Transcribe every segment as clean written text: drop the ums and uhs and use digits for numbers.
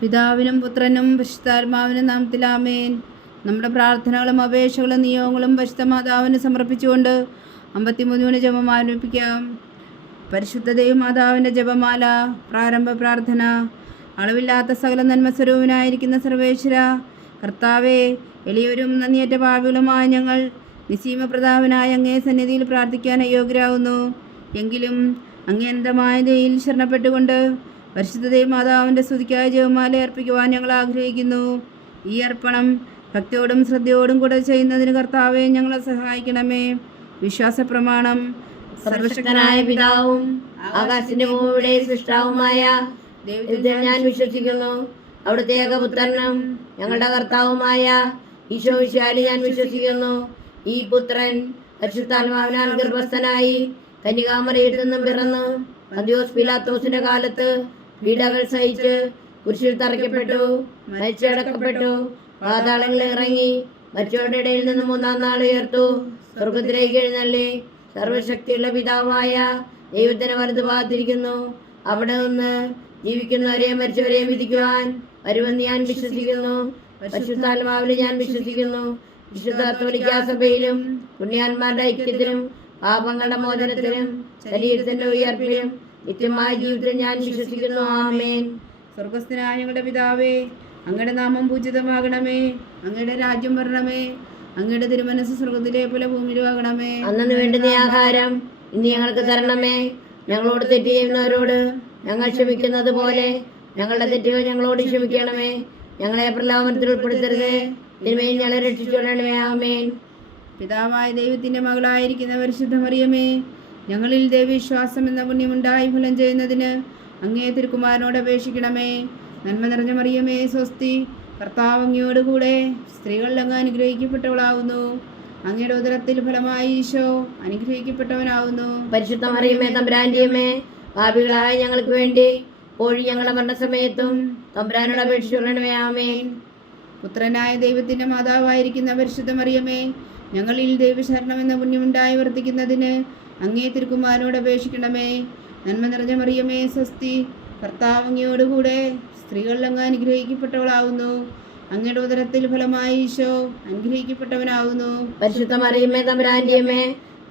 പിതാവിനും പുത്രനും പരിശുദ്ധാത്മാവിനും നാമത്തിൽ ആമേൻ. നമ്മുടെ പ്രാർത്ഥനകളും അപേക്ഷകളും നിയോഗങ്ങളും പരിശുദ്ധ മാതാവിന് സമർപ്പിച്ചുകൊണ്ട് 53 ജപം ആരംഭിക്കാം. പരിശുദ്ധ ദൈവമാതാവിൻ്റെ ജപമാല. പ്രാരംഭ പ്രാർത്ഥന. അളവില്ലാത്ത സകല നന്മസ്വരൂപനായിരിക്കുന്ന സർവേശ്വര കർത്താവേ, എളിയവരും നന്ദിയേറ്റ പാപികളുമായ ഞങ്ങൾ നിസീമപ്രതാപനായ അങ്ങേ സന്നിധിയിൽ പ്രാർത്ഥിക്കാൻ അയോഗ്യരാകുന്നു. എങ്കിലും അങ്ങേ അനന്തമായ ദയയിൽ ശരണപ്പെട്ടുകൊണ്ട് പരിശുദ്ധ ദൈവമാതാവിൻ്റെ സ്തുതിക്കായ ജപമാല അർപ്പിക്കുവാൻ ഞങ്ങൾ ആഗ്രഹിക്കുന്നു. ഈ അർപ്പണം ഭക്തിയോടും ശ്രദ്ധയോടും കൂടെ ചെയ്യുന്നതിന് കർത്താവെ ഞങ്ങളെ സഹായിക്കണമേ. വിശ്വാസ പ്രമാണം. സർവശക്തനായ പിതാവും ആകാശത്തിന്റെ ഭൂമിയുടെ സൃഷ്ടാവുമായ ദൈവത്തിൽ ഞാൻ വിശ്വസിക്കുന്നു. അവിടുത്തെ ഏകപുത്രനും ഞങ്ങളുടെ കർത്താവുമായ ഈശോ മിശിഹായിൽ ഞാൻ വിശ്വസിക്കുന്നു. ഈ പുത്രൻ പരിശുദ്ധാത്മാവിനാൽ ഗർഭസ്ഥനായി കന്യകാമറിയത്തിൽ നിന്നും പിറന്നു പന്തിയോസ് പീലാത്തോസിന്റെ കാലത്ത് പീഡകൾ സഹിച്ച് കുരിശിൽ തറയ്ക്കപ്പെട്ടു, മരിച്ചടക്കപ്പെട്ടു, പാതാളങ്ങളിൽ ഇറങ്ങി, മരിച്ചവരുടെ ഇടയിൽ നിന്ന് 3-ാം നാൾ ഉയർത്തു, സ്വർഗത്തിലേക്ക് എഴുന്നള്ളി, സർവശക്തിയുള്ള പിതാവായ ദൈവത്തിന് വലതുഭാഗത്തിരിക്കുന്നു. അവിടെ നിന്ന് ജീവിക്കുന്നവരെയും മരിച്ചവരെയും വിധിക്കുവാൻ വരുമെന്ന് ഞാൻ വിശ്വസിക്കുന്നു. പരിശുദ്ധാത്മാവിൽ ഞാൻ വിശ്വസിക്കുന്നു. വിശുദ്ധ കത്തോലിക്കാ സഭയിലും പുണ്യാന്മാരുടെ ഐക്യത്തിലും പാപങ്ങളുടെ മോചനത്തിലും ശരീരത്തിന്റെ ഉയർപ്പിലും നിത്യമായ ജീവിതത്തിൽ ഞാൻ വിശ്വസിക്കുന്നു. ആമേൻ. സ്വർഗസ്ഥനായ ഞങ്ങളുടെ പിതാവേ, അങ്ങയുടെ നാമം പൂജിതമാകണമേ. അങ്ങയുടെ രാജ്യം വരണമേ. അങ്ങയുടെ തിരുമനസ് സ്വർഗത്തിലെ പോലെ ഭൂമിയിലുമാകണമേ. അന്നു വേണ്ടുന്ന ആഹാരം ഇന്ന് ഞങ്ങൾക്ക് തരണമേ. ഞങ്ങളോട് തെറ്റ് ചെയ്യുന്നവരോട് ഞങ്ങൾ ക്ഷമിക്കുന്നത് പോലെ ഞങ്ങളുടെ തെറ്റുകൾ ഞങ്ങളോട് ക്ഷമിക്കണമേ. ഞങ്ങളെ പ്രലോഭനത്തിൽ ഉൾപ്പെടുത്തരുതേ, തിന്മയിൽ ഞങ്ങളെ രക്ഷിച്ചുകൊള്ളണമേ. ആമേൻ. പിതാവായ ദൈവത്തിൻ്റെ മകളായിരിക്കുന്ന പരിശുദ്ധ മറിയമേ, ഞങ്ങളിൽ ദൈവവിശ്വാസം എന്ന പുണ്യമുണ്ടായി ഫലം ചെയ്യുന്നതിന് അങ്ങേ തിരുക്കുമാരനോട് അപേക്ഷിക്കണമേ. നന്മ നിറഞ്ഞ മറിയമേ, സ്വസ്തി. കർത്താവ് അങ്ങയോടുകൂടെ സ്ത്രീകളിൽ അങ്ങ് അനുഗ്രഹിക്കപ്പെട്ടവളാവുന്നു. അങ്ങയുടെ ഉദരത്തിൽ ഫലമായി ഈശോ അനുഗ്രഹിക്കപ്പെട്ടവനാവുന്നു. പരിശുദ്ധ മറിയമേ, തമ്പുരാന്റെ അമ്മേ, പാപികളായ ഞങ്ങൾക്ക് വേണ്ടി ഇപ്പോഴും ഞങ്ങളുടെ മരണസമയത്തും തമ്പുരാനോട് അപേക്ഷിച്ചുകൊള്ളണമേ. ആമേൻ. പുത്രനായ ദൈവത്തിൻ്റെ മാതാവായിരിക്കുന്ന പരിശുദ്ധ മറിയമേ, ഞങ്ങളിൽ ദൈവശരണം എന്ന പുണ്യമുണ്ടായി വർദ്ധിക്കുന്നതിന് അങ്ങേ തിരുക്കുമാരനോട് അപേക്ഷിക്കണമേ. നന്മ നിറഞ്ഞ മറിയമേ, സ്വസ്തി. കർത്താവ് അങ്ങയോടുകൂടെ സ്ത്രീകളിൽ അങ്ങ് അനുഗ്രഹിക്കപ്പെട്ടവളാവുന്നു. അങ്ങയുടെ ഉദരത്തിൽ ഫലമായി ഈശോ അനുഗ്രഹിക്കപ്പെട്ടവനാവുന്നു. പരിശുദ്ധ മറിയമേ, തമ്പുരാന്റെ അമ്മേ,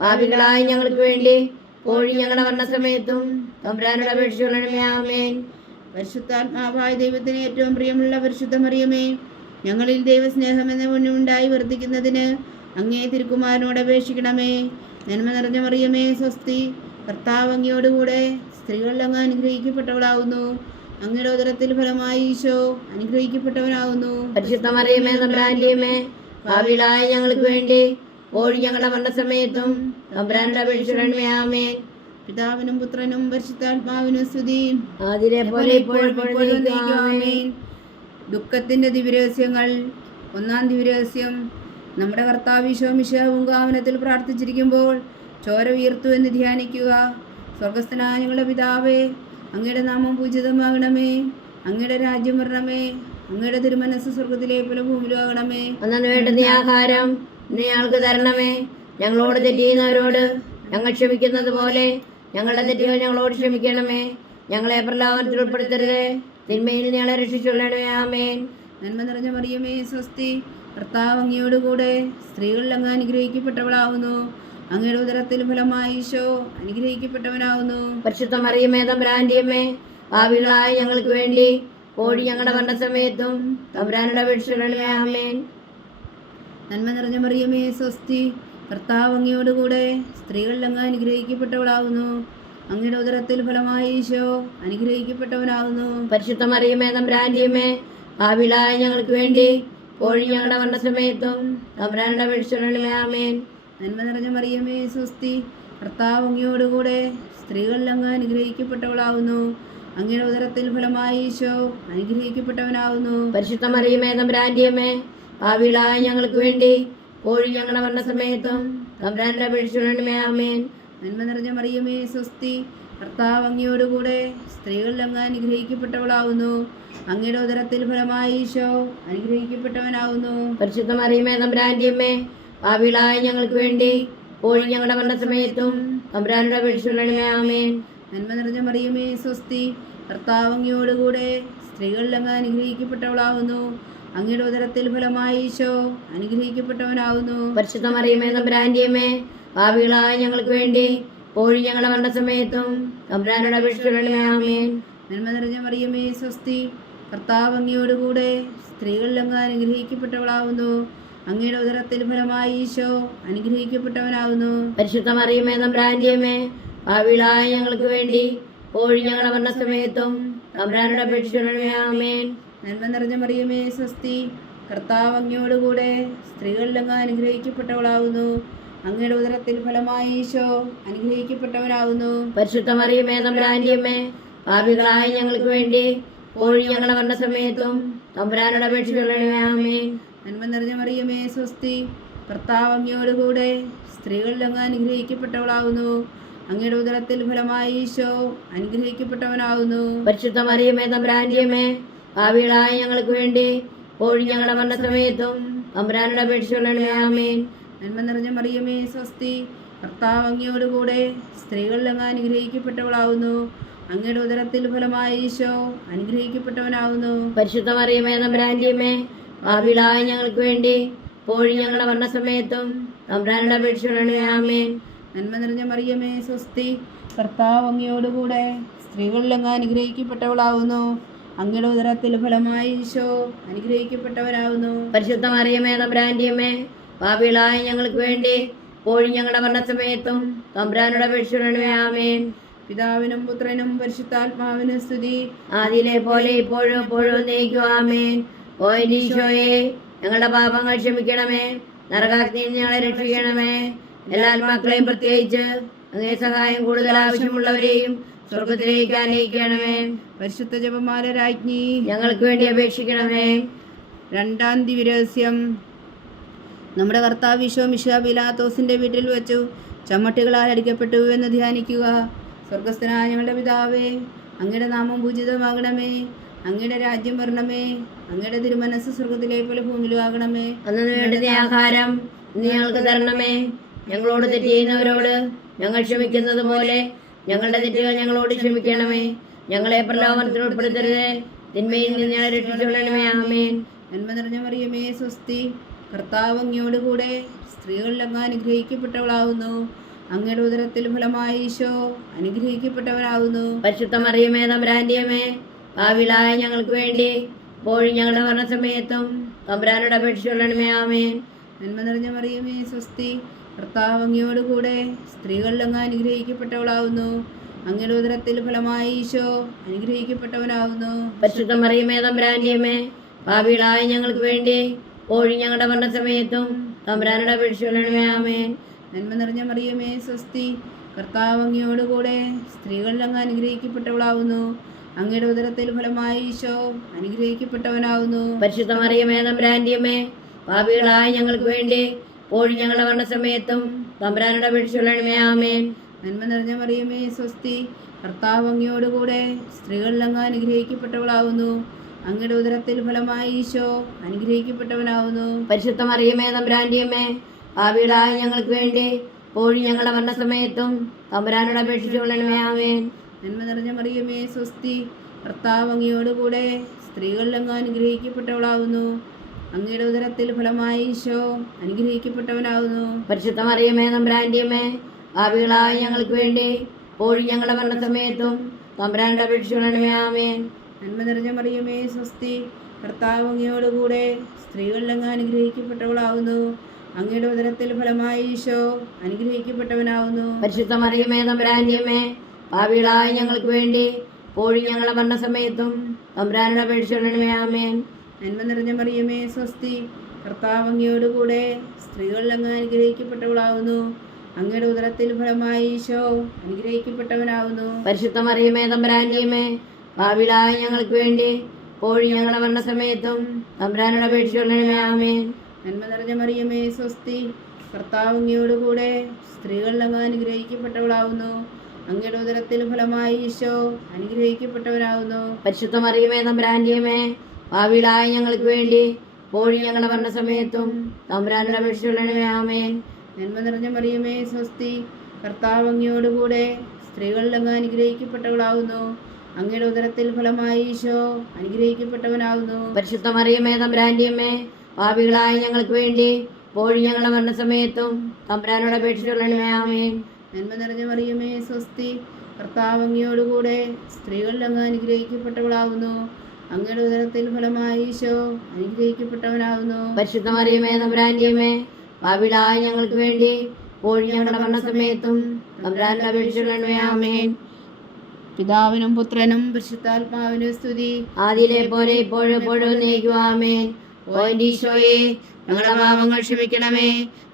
പാപികളായ ഞങ്ങൾക്ക് വേണ്ടി ഇപ്പോഴും ഞങ്ങളുടെ മരണസമയത്തും തമ്പുരാനോട് അപേക്ഷിച്ചുകൊള്ളണമേ. ആമേൻ. പരിശുദ്ധാത്മാവായ ദൈവത്തിന് ഏറ്റവും പ്രിയമുള്ള പരിശുദ്ധ മറിയമേ, ഞങ്ങളിൽ ദൈവസ്നേഹം എന്ന പുണ്യമുണ്ടായി വർദ്ധിക്കുന്നതിന് അങ്ങേ തിരുക്കുമാരനോട് അപേക്ഷിക്കണമേ. നന്മ നിറഞ്ഞ മറിയമേ, സ്വസ്തി. കർത്താവ് അങ്ങയോടുകൂടെ സ്ത്രീകളിൽ അങ്ങ് അനുഗ്രഹിക്കപ്പെട്ടവളാവുന്നു. അങ്ങയുടെ ഉദരത്തിൽ ഫലമായി ഈശോ അനുഗ്രഹിക്കപ്പെട്ടവനാവുന്നു. പരിശുദ്ധ മറിയമേ, തമ്പുരാന്റെ അമ്മേ, പാപികളായ ഞങ്ങൾക്ക് വേണ്ടി ഇപ്പോഴും ഞങ്ങളുടെ മരണസമയത്തും തമ്പുരാനോട് അപേക്ഷിച്ചുകൊള്ളണമേ. ആമേൻ. പിതാവിനും പുത്രനും പരിശുദ്ധാത്മാവിനും സ്തുതി. ആദിയിലെ പോലെ ഇപ്പോഴും ആമേൻ. ദുഃഖത്തിൻ്റെ ദിവ്യരഹസ്യങ്ങൾ. 1-ാം ദിവ്യരഹസ്യം. നമ്മുടെ കർത്താവ് ഈശോ മിശിഹാ പൂങ്കാവനത്തിൽ പ്രാർത്ഥിച്ചിരിക്കുമ്പോൾ ചോര ഉയർത്തു എന്ന് ധ്യാനിക്കുക. സ്വർഗസ്ഥനായ ഞങ്ങളുടെ പിതാവേ, അങ്ങയുടെ നാമം പൂജിതമാകണമേ. അങ്ങയുടെ രാജ്യം വരണമേ. അങ്ങയുടെ തിരുമനസ് സ്വർഗത്തിലെ പോലെ ഭൂമിയിലാകണമേ. അന്നു വേണ്ടുന്ന ആഹാരം ഇന്ന് ഞങ്ങൾക്ക് തരണമേ. ഞങ്ങളോട് തെറ്റ് ചെയ്യുന്നവരോട് ഞങ്ങൾ ക്ഷമിക്കുന്നത് പോലെ ഞങ്ങളുടെ തെറ്റുകൾ ഞങ്ങളോട് ക്ഷമിക്കണമേ. ഞങ്ങളെ പ്രലോഭനത്തിൽ ഉൾപ്പെടുത്തരുതേ, തിന്മയിൽ ഞങ്ങളെ രക്ഷിച്ചുകൊള്ളണമേ. ആമേൻ. നന്മ നിറഞ്ഞ മറിയമേ, സ്വസ്തി. കർത്താവ് അങ്ങയോടുകൂടെ സ്ത്രീകളിൽ അങ്ങ് അനുഗ്രഹിക്കപ്പെട്ടവളാവുന്നു. അങ്ങയുടെ ഉദരത്തിൽ ഫലമായി ഈശോ അനുഗ്രഹിക്കപ്പെട്ടവനാവുന്നു. പരിശുദ്ധ മറിയമേ, തമ്പുരാന്റെ അമ്മേ, പാപികളായ ഞങ്ങൾക്ക് വേണ്ടി ഇപ്പോഴും ഞങ്ങളുടെ മരണസമയത്തും തമ്പുരാനോട് അപേക്ഷിച്ചുകൊള്ളണമേ. ആമേൻ. നന്മ നിറഞ്ഞ മറിയമേ, സ്വസ്തി. കർത്താവ് അങ്ങയോടുകൂടെ സ്ത്രീകളിൽ അങ്ങ് അനുഗ്രഹിക്കപ്പെട്ടവളാവുന്നു. അങ്ങയുടെ ഉദരത്തിൽ ഫലമായി ഈശോ അനുഗ്രഹിക്കപ്പെട്ടവനാവുന്നു. പരിശുദ്ധ മറിയമേ, തമ്പുരാന്റെ അമ്മേ, പാപികളായ ഞങ്ങൾക്ക് വേണ്ടി ഇപ്പോഴും ഞങ്ങളുടെ മരണസമയത്തും തമ്പുരാനോട് അപേക്ഷിച്ചുകൊള്ളണമേ. ആമേൻ. നന്മ നിറഞ്ഞ മറിയമേ, സ്വസ്തി. കർത്താവ് അങ്ങയോടുകൂടെ സ്ത്രീകളിൽ അങ്ങ് അനുഗ്രഹിക്കപ്പെട്ടവളാവുന്നു. അങ്ങയുടെ ഉദരത്തിൽ ഫലമായി ഈശോ അനുഗ്രഹിക്കപ്പെട്ടവനാവുന്നു. പരിശുദ്ധ മറിയമേ, തമ്പുരാന്റെ അമ്മേ, പാപികളായ ഞങ്ങൾക്ക് വേണ്ടി ഇപ്പോഴും ഞങ്ങളുടെ മരണസമയത്തും തമ്പുരാനോട് അപേക്ഷിച്ചുകൊള്ളണമേ. ആമേൻ. നന്മ നിറഞ്ഞ മറിയമേ, സ്വസ്തി. കർത്താവ് അങ്ങയോടുകൂടെ സ്ത്രീകളിൽ അങ്ങ് അനുഗ്രഹിക്കപ്പെട്ടവളാവുന്നു. അങ്ങയുടെ ഉദരത്തിൽ ഫലമായി ഈശോ അനുഗ്രഹിക്കപ്പെട്ടവനാവുന്നു. പരിശുദ്ധ മറിയമേ, തമ്പുരാന്റെ അമ്മേ, പാപികളായ ഞങ്ങൾക്ക് വേണ്ടി ഇപ്പോഴും ഞങ്ങളുടെ മരണസമയത്തും തമ്പുരാനോട് അപേക്ഷിച്ചുകൊള്ളണമേ. ആമേൻ. നന്മ നിറഞ്ഞ മറിയമേ, സ്വസ്തി. കർത്താവ് അങ്ങയോടുകൂടെ സ്ത്രീകളിൽ അങ്ങ് അനുഗ്രഹിക്കപ്പെട്ടവളാവുന്നു. അങ്ങയുടെ ഉദരത്തിൽ ഫലമായി ഈശോ അനുഗ്രഹിക്കപ്പെട്ടവനാവുന്നു. പരിശുദ്ധ മറിയമേ തമ്പുരാന്റിയമ്മേ, പാപികളായ ഞങ്ങൾക്ക് വേണ്ടി ഇപ്പോഴും ഞങ്ങളുടെ മരണസമയത്തും തമ്പുരാനോട് അപേക്ഷിച്ചുകൊള്ളണമേ. ആമേൻ. നന്മ നിറഞ്ഞ മറിയമേ സ്വസ്തി, കർത്താവ് അങ്ങയോടുകൂടെ സ്ത്രീകളിൽ അങ്ങ് അനുഗ്രഹിക്കപ്പെട്ടവളാവുന്നു. അങ്ങയുടെ ഉദരത്തിൽ ഫലമായി ഈശോ അനുഗ്രഹിക്കപ്പെട്ടവനാവുന്നു. പരിശുദ്ധ മറിയമേ തമ്പുരാന്റിയമ്മേ, പാപികളായ ഞങ്ങൾക്ക് വേണ്ടി ഇപ്പോഴും ഞങ്ങളുടെ മരണസമയത്തും തമ്പുരാനോട് അപേക്ഷിച്ചുകൊള്ളണമേ. ആമേൻ. നന്മ നിറഞ്ഞ മറിയമേ സ്വസ്തി, കർത്താവ് അങ്ങയോടുകൂടെ സ്ത്രീകളിൽ അങ്ങ് അനുഗ്രഹിക്കപ്പെട്ടവളാവുന്നു. അങ്ങയുടെ ഉദരത്തിൽ ഫലമായി ഈശോ അനുഗ്രഹിക്കപ്പെട്ടവനാവുന്നു. പരിശുദ്ധ മറിയമേ തമ്പുരാന്റിയമ്മേ, പാപികളായ ഞങ്ങൾക്ക് വേണ്ടി ഇപ്പോഴും ഞങ്ങളുടെ മരണസമയത്തും തമ്പുരാനോട് അപേക്ഷിച്ചുകൊള്ളണമേ. ആമേൻ. നന്മ നിറഞ്ഞ മറിയമേ സ്വസ്തി, കർത്താവ് അങ്ങയോടുകൂടെ സ്ത്രീകളിൽ അങ്ങ് അനുഗ്രഹിക്കപ്പെട്ടവളാവുന്നു. അങ്ങയുടെ ഉദരത്തിൽ ഫലമായി ഈശോ അനുഗ്രഹിക്കപ്പെട്ടവനാവുന്നു. പരിശുദ്ധ മറിയമേ തമ്പുരാന്റിയമ്മേ, പാപികളായ ഞങ്ങൾക്ക് വേണ്ടി ഇപ്പോഴും ഞങ്ങളുടെ മരണസമയത്തും തമ്പുരാനോട് അപേക്ഷിച്ചുകൊള്ളണമേ. ആമേൻ. നന്മ നിറഞ്ഞ മറിയമേ സ്വസ്തി, കർത്താവ് അങ്ങയോടുകൂടെ സ്ത്രീകളിൽ അങ്ങ് അനുഗ്രഹിക്കപ്പെട്ടവളാവുന്നു. അങ്ങയുടെ ഉദരത്തിൽ ഫലമായി ഈശോ അനുഗ്രഹിക്കപ്പെട്ടവനാവുന്നു. പരിശുദ്ധ മറിയമേ തമ്പുരാന്റിയമ്മേ, പാപികളായ ഞങ്ങൾക്ക് വേണ്ടി ഇപ്പോഴും ഞങ്ങളുടെ മരണസമയത്തും തമ്പുരാനോട് അപേക്ഷിച്ചുകൊള്ളണമേ. ആമേൻ. നന്മ നിറഞ്ഞ മറിയമേ സ്വസ്തി, കർത്താവ് അങ്ങയോടുകൂടെ സ്ത്രീകളിൽ അങ്ങ് അനുഗ്രഹിക്കപ്പെട്ടവളാവുന്നു. അങ്ങയുടെ ഉദരത്തിൽ ഫലമായി ഈശോ അനുഗ്രഹിക്കപ്പെട്ടവനാവുന്നു. പരിശുദ്ധ മറിയമേ തമ്പുരാന്റിയമ്മേ, പാപികളായ ഞങ്ങൾക്ക് വേണ്ടി ഇപ്പോഴും ഞങ്ങളുടെ മരണസമയത്തും തമ്പുരാനോട് അപേക്ഷിച്ചുകൊള്ളണമേ. ആമേൻ. പിതാവിനും പുത്രനും പരിശുദ്ധാത്മാവിനും സ്തുതി, ആദിയിലെ പോലെ ഇപ്പോഴും എപ്പോഴും എന്നേക്കും. ആമേൻ. ഓ എൻ്റെ ഈശോയെ, ഞങ്ങളുടെ പാപങ്ങൾ ക്ഷമിക്കണമേ, നരകാഗ്നിയിൽ ഞങ്ങളെ രക്ഷിക്കണമേ. എല്ലാ ആത്മാക്കളെയും പ്രത്യേകിച്ച് അങ്ങേ സഹായം കൂടുതൽ ആവശ്യമുള്ളവരെയും സ്വർഗത്തിലേക്ക് ആനയിക്കണമേ. പരിശുദ്ധ ജപമാല രാജ്ഞി ഞങ്ങൾക്ക് വേണ്ടി അപേക്ഷിക്കണമേ. രണ്ടാം ദിവ്യരഹസ്യം. നമ്മുടെ കർത്താവ് ഈശോ മിശിഹാ പീലാത്തോസിന്റെ വീട്ടിൽ വെച്ചു ചമ്മട്ടികളാൽ അടിക്കപ്പെട്ടു എന്ന് ധ്യാനിക്കുക. സ്വർഗസ്ഥനായ ഞങ്ങളുടെ പിതാവേ, അങ്ങയുടെ നാമം പൂജിതമാകണമേ. അങ്ങയുടെ രാജ്യം വരണമേ. അങ്ങയുടെ തിരുമനസ് സ്വർഗത്തിലെ പോലെ ഭൂമിയിലും ആകണമേ. അന്നു വേണ്ടുന്ന ആഹാരം ഇന്ന് ഞങ്ങൾക്ക് തരണമേ. ഞങ്ങളോട് തെറ്റ് ചെയ്യുന്നവരോട് ഞങ്ങൾ ക്ഷമിക്കുന്നത് പോലെ ഞങ്ങളുടെ തെറ്റുകൾ ഞങ്ങളോട് ക്ഷമിക്കണമേ. ഞങ്ങളെ പ്രലോഭനത്തിൽ ഉൾപ്പെടുത്തരുതേ, തിന്മയിൽ നിന്ന് ഞങ്ങളെ രക്ഷിച്ചുകൊള്ളണമേ. ആമേൻ. നന്മ നിറഞ്ഞ മറിയമേ സ്വസ്തി, കർത്താവ് അങ്ങയോടുകൂടെ സ്ത്രീകളിൽ അങ്ങ് അനുഗ്രഹിക്കപ്പെട്ടവളാവുന്നു. അങ്ങയുടെ ഉദരത്തിൽ ഫലമായി ഈശോ അനുഗ്രഹിക്കപ്പെട്ടവരാകുന്നു. പരിശുദ്ധ മറിയമേ തമ്പുരാന്റിയമ്മേ, പാപികളായ ഞങ്ങൾക്ക് വേണ്ടി ഇപ്പോഴും ഞങ്ങളുടെ മരണസമയത്തും തമ്പുരാനോട് അപേക്ഷിച്ചുകൊള്ളണമേ. ആമേൻ. നന്മ നിറഞ്ഞ മറിയമേ സ്വസ്തി, കർത്താവ് അങ്ങയോടുകൂടെ സ്ത്രീകളിൽ അങ്ങ് അനുഗ്രഹിക്കപ്പെട്ടവളാവുന്നു. അങ്ങയുടെ ഉദരത്തിൽ ഫലമായി ഈശോ അനുഗ്രഹിക്കപ്പെട്ടവനാവുന്നു. പരിശുദ്ധ മറിയമേ തമ്പുരാന്റിയമ്മേ, പാപികളായ ഞങ്ങൾക്ക് വേണ്ടി ഇപ്പോഴും ഞങ്ങളുടെ മരണസമയത്തും തമ്പുരാനോട് അപേക്ഷിച്ചുകൊള്ളണമേ. ആമേൻ. നന്മ നിറഞ്ഞ മറിയമേ സ്വസ്തി, കർത്താവ് അങ്ങയോടുകൂടെ സ്ത്രീകളിൽ അങ്ങ് അനുഗ്രഹിക്കപ്പെട്ടവളാവുന്നു. അങ്ങയുടെ ഉദരത്തിൽ ഫലമായി ഈശോ അനുഗ്രഹിക്കപ്പെട്ടവനാവുന്നു. പരിശുദ്ധ മറിയമേ തമ്പുരാന്റിയമ്മേ, പാപികളായ ഞങ്ങൾക്ക് വേണ്ടി ഇപ്പോഴും ഞങ്ങളുടെ മരണസമയത്തും തമ്പുരാനോട് അപേക്ഷിച്ചുകൊള്ളണമേ. ആമേൻ. നന്മ നിറഞ്ഞ മറിയമേ സ്വസ്തി, കർത്താവ് അങ്ങയോടുകൂടെ സ്ത്രീകളിൽ അങ്ങ് അനുഗ്രഹിക്കപ്പെട്ടവളാവുന്നു. അങ്ങയുടെ ഉദരത്തിൽ ഫലമായി ഈശോ അനുഗ്രഹിക്കപ്പെട്ടവനാവുന്നു. പരിശുദ്ധ മറിയമേ തമ്പുരാന്റിയമ്മേ, പാപികളായ ഞങ്ങൾക്ക് വേണ്ടി ഇപ്പോഴും ഞങ്ങളുടെ മരണസമയത്തും തമ്പുരാനോട് അപേക്ഷിച്ചുകൊള്ളണമേ. ആമേൻ. നന്മ നിറഞ്ഞ മറിയമേ സ്വസ്തി, കർത്താവ് അങ്ങയോടുകൂടെ സ്ത്രീകളിൽ അങ്ങ് അനുഗ്രഹിക്കപ്പെട്ടവളാവുന്നു. അങ്ങയുടെ ഉദരത്തിൽ ഫലമായി ഈശോ അനുഗ്രഹിക്കപ്പെട്ടവനാവുന്നു. പരിശുദ്ധ മറിയമേ തമ്പുരാന്റിയമ്മേ, പാപികളായ ഞങ്ങൾക്ക് വേണ്ടി ഇപ്പോഴും ഞങ്ങളുടെ മരണസമയത്തും തമ്പുരാനോട് അപേക്ഷിച്ചുകൊള്ളണമേ. ആമേൻ. നന്മ നിറഞ്ഞ മറിയമേ സ്വസ്തി, കർത്താവ് അങ്ങയോടുകൂടെ സ്ത്രീകളിൽ അങ്ങ് അനുഗ്രഹിക്കപ്പെട്ടവളാവുന്നു. അങ്ങയുടെ ഉദരത്തിൽ ഫലമായി ഈശോ അനുഗ്രഹിക്കപ്പെട്ടവനാവുന്നു. പരിശുദ്ധ മറിയമേ തമ്പുരാന്റിയമ്മേ, പാപികളായ ഞങ്ങൾക്ക് വേണ്ടി ഇപ്പോഴും ഞങ്ങളുടെ മരണസമയത്തും തമ്പുരാനോട് അപേക്ഷിച്ചുകൊള്ളണമേ. ആമേൻ. നന്മ നിറഞ്ഞ മറിയമേ സ്വസ്തി, കർത്താവ് അങ്ങയോടുകൂടെ സ്ത്രീകളിൽ അങ്ങ് അനുഗ്രഹിക്കപ്പെട്ടവളാവുന്നു. അങ്ങയുടെ ഉദരത്തിൽ ഫലമായി ഈശോ അനുഗ്രഹിക്കപ്പെട്ടവനാവുന്നു. പരിശുദ്ധ മറിയമേ തമ്പുരാന്റിയമ്മേ, പാപികളായ ഞങ്ങൾക്ക് വേണ്ടി ഇപ്പോഴും ഞങ്ങളുടെ മരണസമയത്തും തമ്പുരാനോട് അപേക്ഷിച്ചുകൊള്ളണമേ. ആമേൻ. നന്മ നിറഞ്ഞ മറിയമേ സ്വസ്തി, കർത്താവ് അങ്ങയോടുകൂടെ സ്ത്രീകളിൽ അങ്ങ് അനുഗ്രഹിക്കപ്പെട്ടവളാവുന്നു. അങ്ങയുടെ ഉദരത്തിൽ ഫലമായി ഈശോ അനുഗ്രഹിക്കപ്പെട്ടവനാവുന്നു. പരിശുദ്ധ മറിയമേ തമ്പുരാന്റിയമ്മേ, പാപികളായ ഞങ്ങൾക്ക് വേണ്ടി ഇപ്പോഴും ഞങ്ങളുടെ മരണസമയത്തും തമ്പുരാനോട് അപേക്ഷിച്ചുകൊള്ളണമേ. ആമേൻ. നന്മ നിറഞ്ഞ മറിയമേ സ്വസ്തി, കർത്താവ് അങ്ങയോടുകൂടെ സ്ത്രീകളിൽ അങ്ങ് അനുഗ്രഹിക്കപ്പെട്ടവളാവുന്നു. അങ്ങയുടെ ഉദരത്തിൽ ഫലമായി ഈശോ അനുഗ്രഹിക്കപ്പെട്ടവനാകുന്നു. പരിശുദ്ധ മറിയമേ തമ്പുരാന്റെ അമ്മേ, പാപികളായ ഞങ്ങൾക്ക് വേണ്ടി ഇപ്പോഴും ഞങ്ങളുടെ മരണസമയത്തും തമ്പുരാനോട് അപേക്ഷിച്ചുകൊള്ളണമേ. ആമേൻ. നന്മ നിറഞ്ഞ മറിയമേ സ്വസ്തി, കർത്താവ് അങ്ങയോടുകൂടെ സ്ത്രീകളിൽ അങ്ങ് അനുഗ്രഹിക്കപ്പെട്ടവളാകുന്നു. അങ്ങയുടെ ഉദരത്തിൽ ഫലമായി ഈശോ അനുഗ്രഹിക്കപ്പെട്ടവനാകുന്നു. പരിശുദ്ധ മറിയമേ തമ്പുരാന്റെ അമ്മേ, പാപികളായ ഞങ്ങൾക്ക് വേണ്ടി ഇപ്പോഴും ഞങ്ങളുടെ മരണസമയത്തും തമ്പുരാനോട് അപേക്ഷിച്ചുകൊള്ളണമേ. ആമേൻ. പിതാവിനും പുത്രനും പരിശുദ്ധാത്മാവിനും സ്തുതി, ആദിയിലെ പോലെ ഇപ്പോഴും എപ്പോഴും എന്നേക്കും. ആമേൻ. ഓ എൻ്റെ ഈശോയെ, ഞങ്ങളുടെ പാപങ്ങൾ ക്ഷമിക്കണമേ,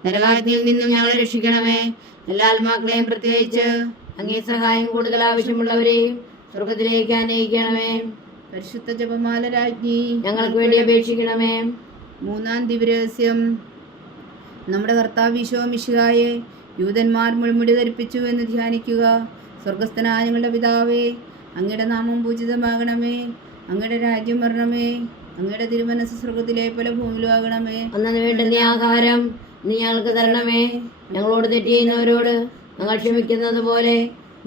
നരകാഗ്നിയിൽ നിന്നും ഞങ്ങളെ രക്ഷിക്കണമേ. എല്ലാ ആത്മാക്കളെയും പ്രത്യേകിച്ച് അങ്ങേ സഹായം കൂടുതൽ ആവശ്യമുള്ളവരെയും സ്വർഗത്തിലേക്ക് അനയിക്കണമേ. പരിശുദ്ധ ജപമാല രാജ്ഞി ഞങ്ങൾക്ക് വേണ്ടി അപേക്ഷിക്കണമേ. മൂന്നാം ദിവ്യരഹസ്യം. നമ്മുടെ കർത്താവ് ഈശോ മിശിഹായെ യൂതന്മാർ മുൾമുടി ധരിപ്പിച്ചു എന്ന് ധ്യാനിക്കുക. സ്വർഗസ്ഥനായ ഞങ്ങളുടെ പിതാവേ, അങ്ങയുടെ നാമം പൂജിതമാകണമേ, അങ്ങയുടെ രാജ്യം വരണമേ, അങ്ങയുടെ തിരുമനസ് സ്വർഗത്തിലെ പോലെ ഭൂമിയിലാകണമേ. അന്നു വേണ്ടുന്ന ആഹാരം നീ ഞങ്ങൾക്ക് തരണമേ. ഞങ്ങളോട് തെറ്റ് ചെയ്യുന്നവരോട് ഞങ്ങൾ ക്ഷമിക്കുന്നത് പോലെ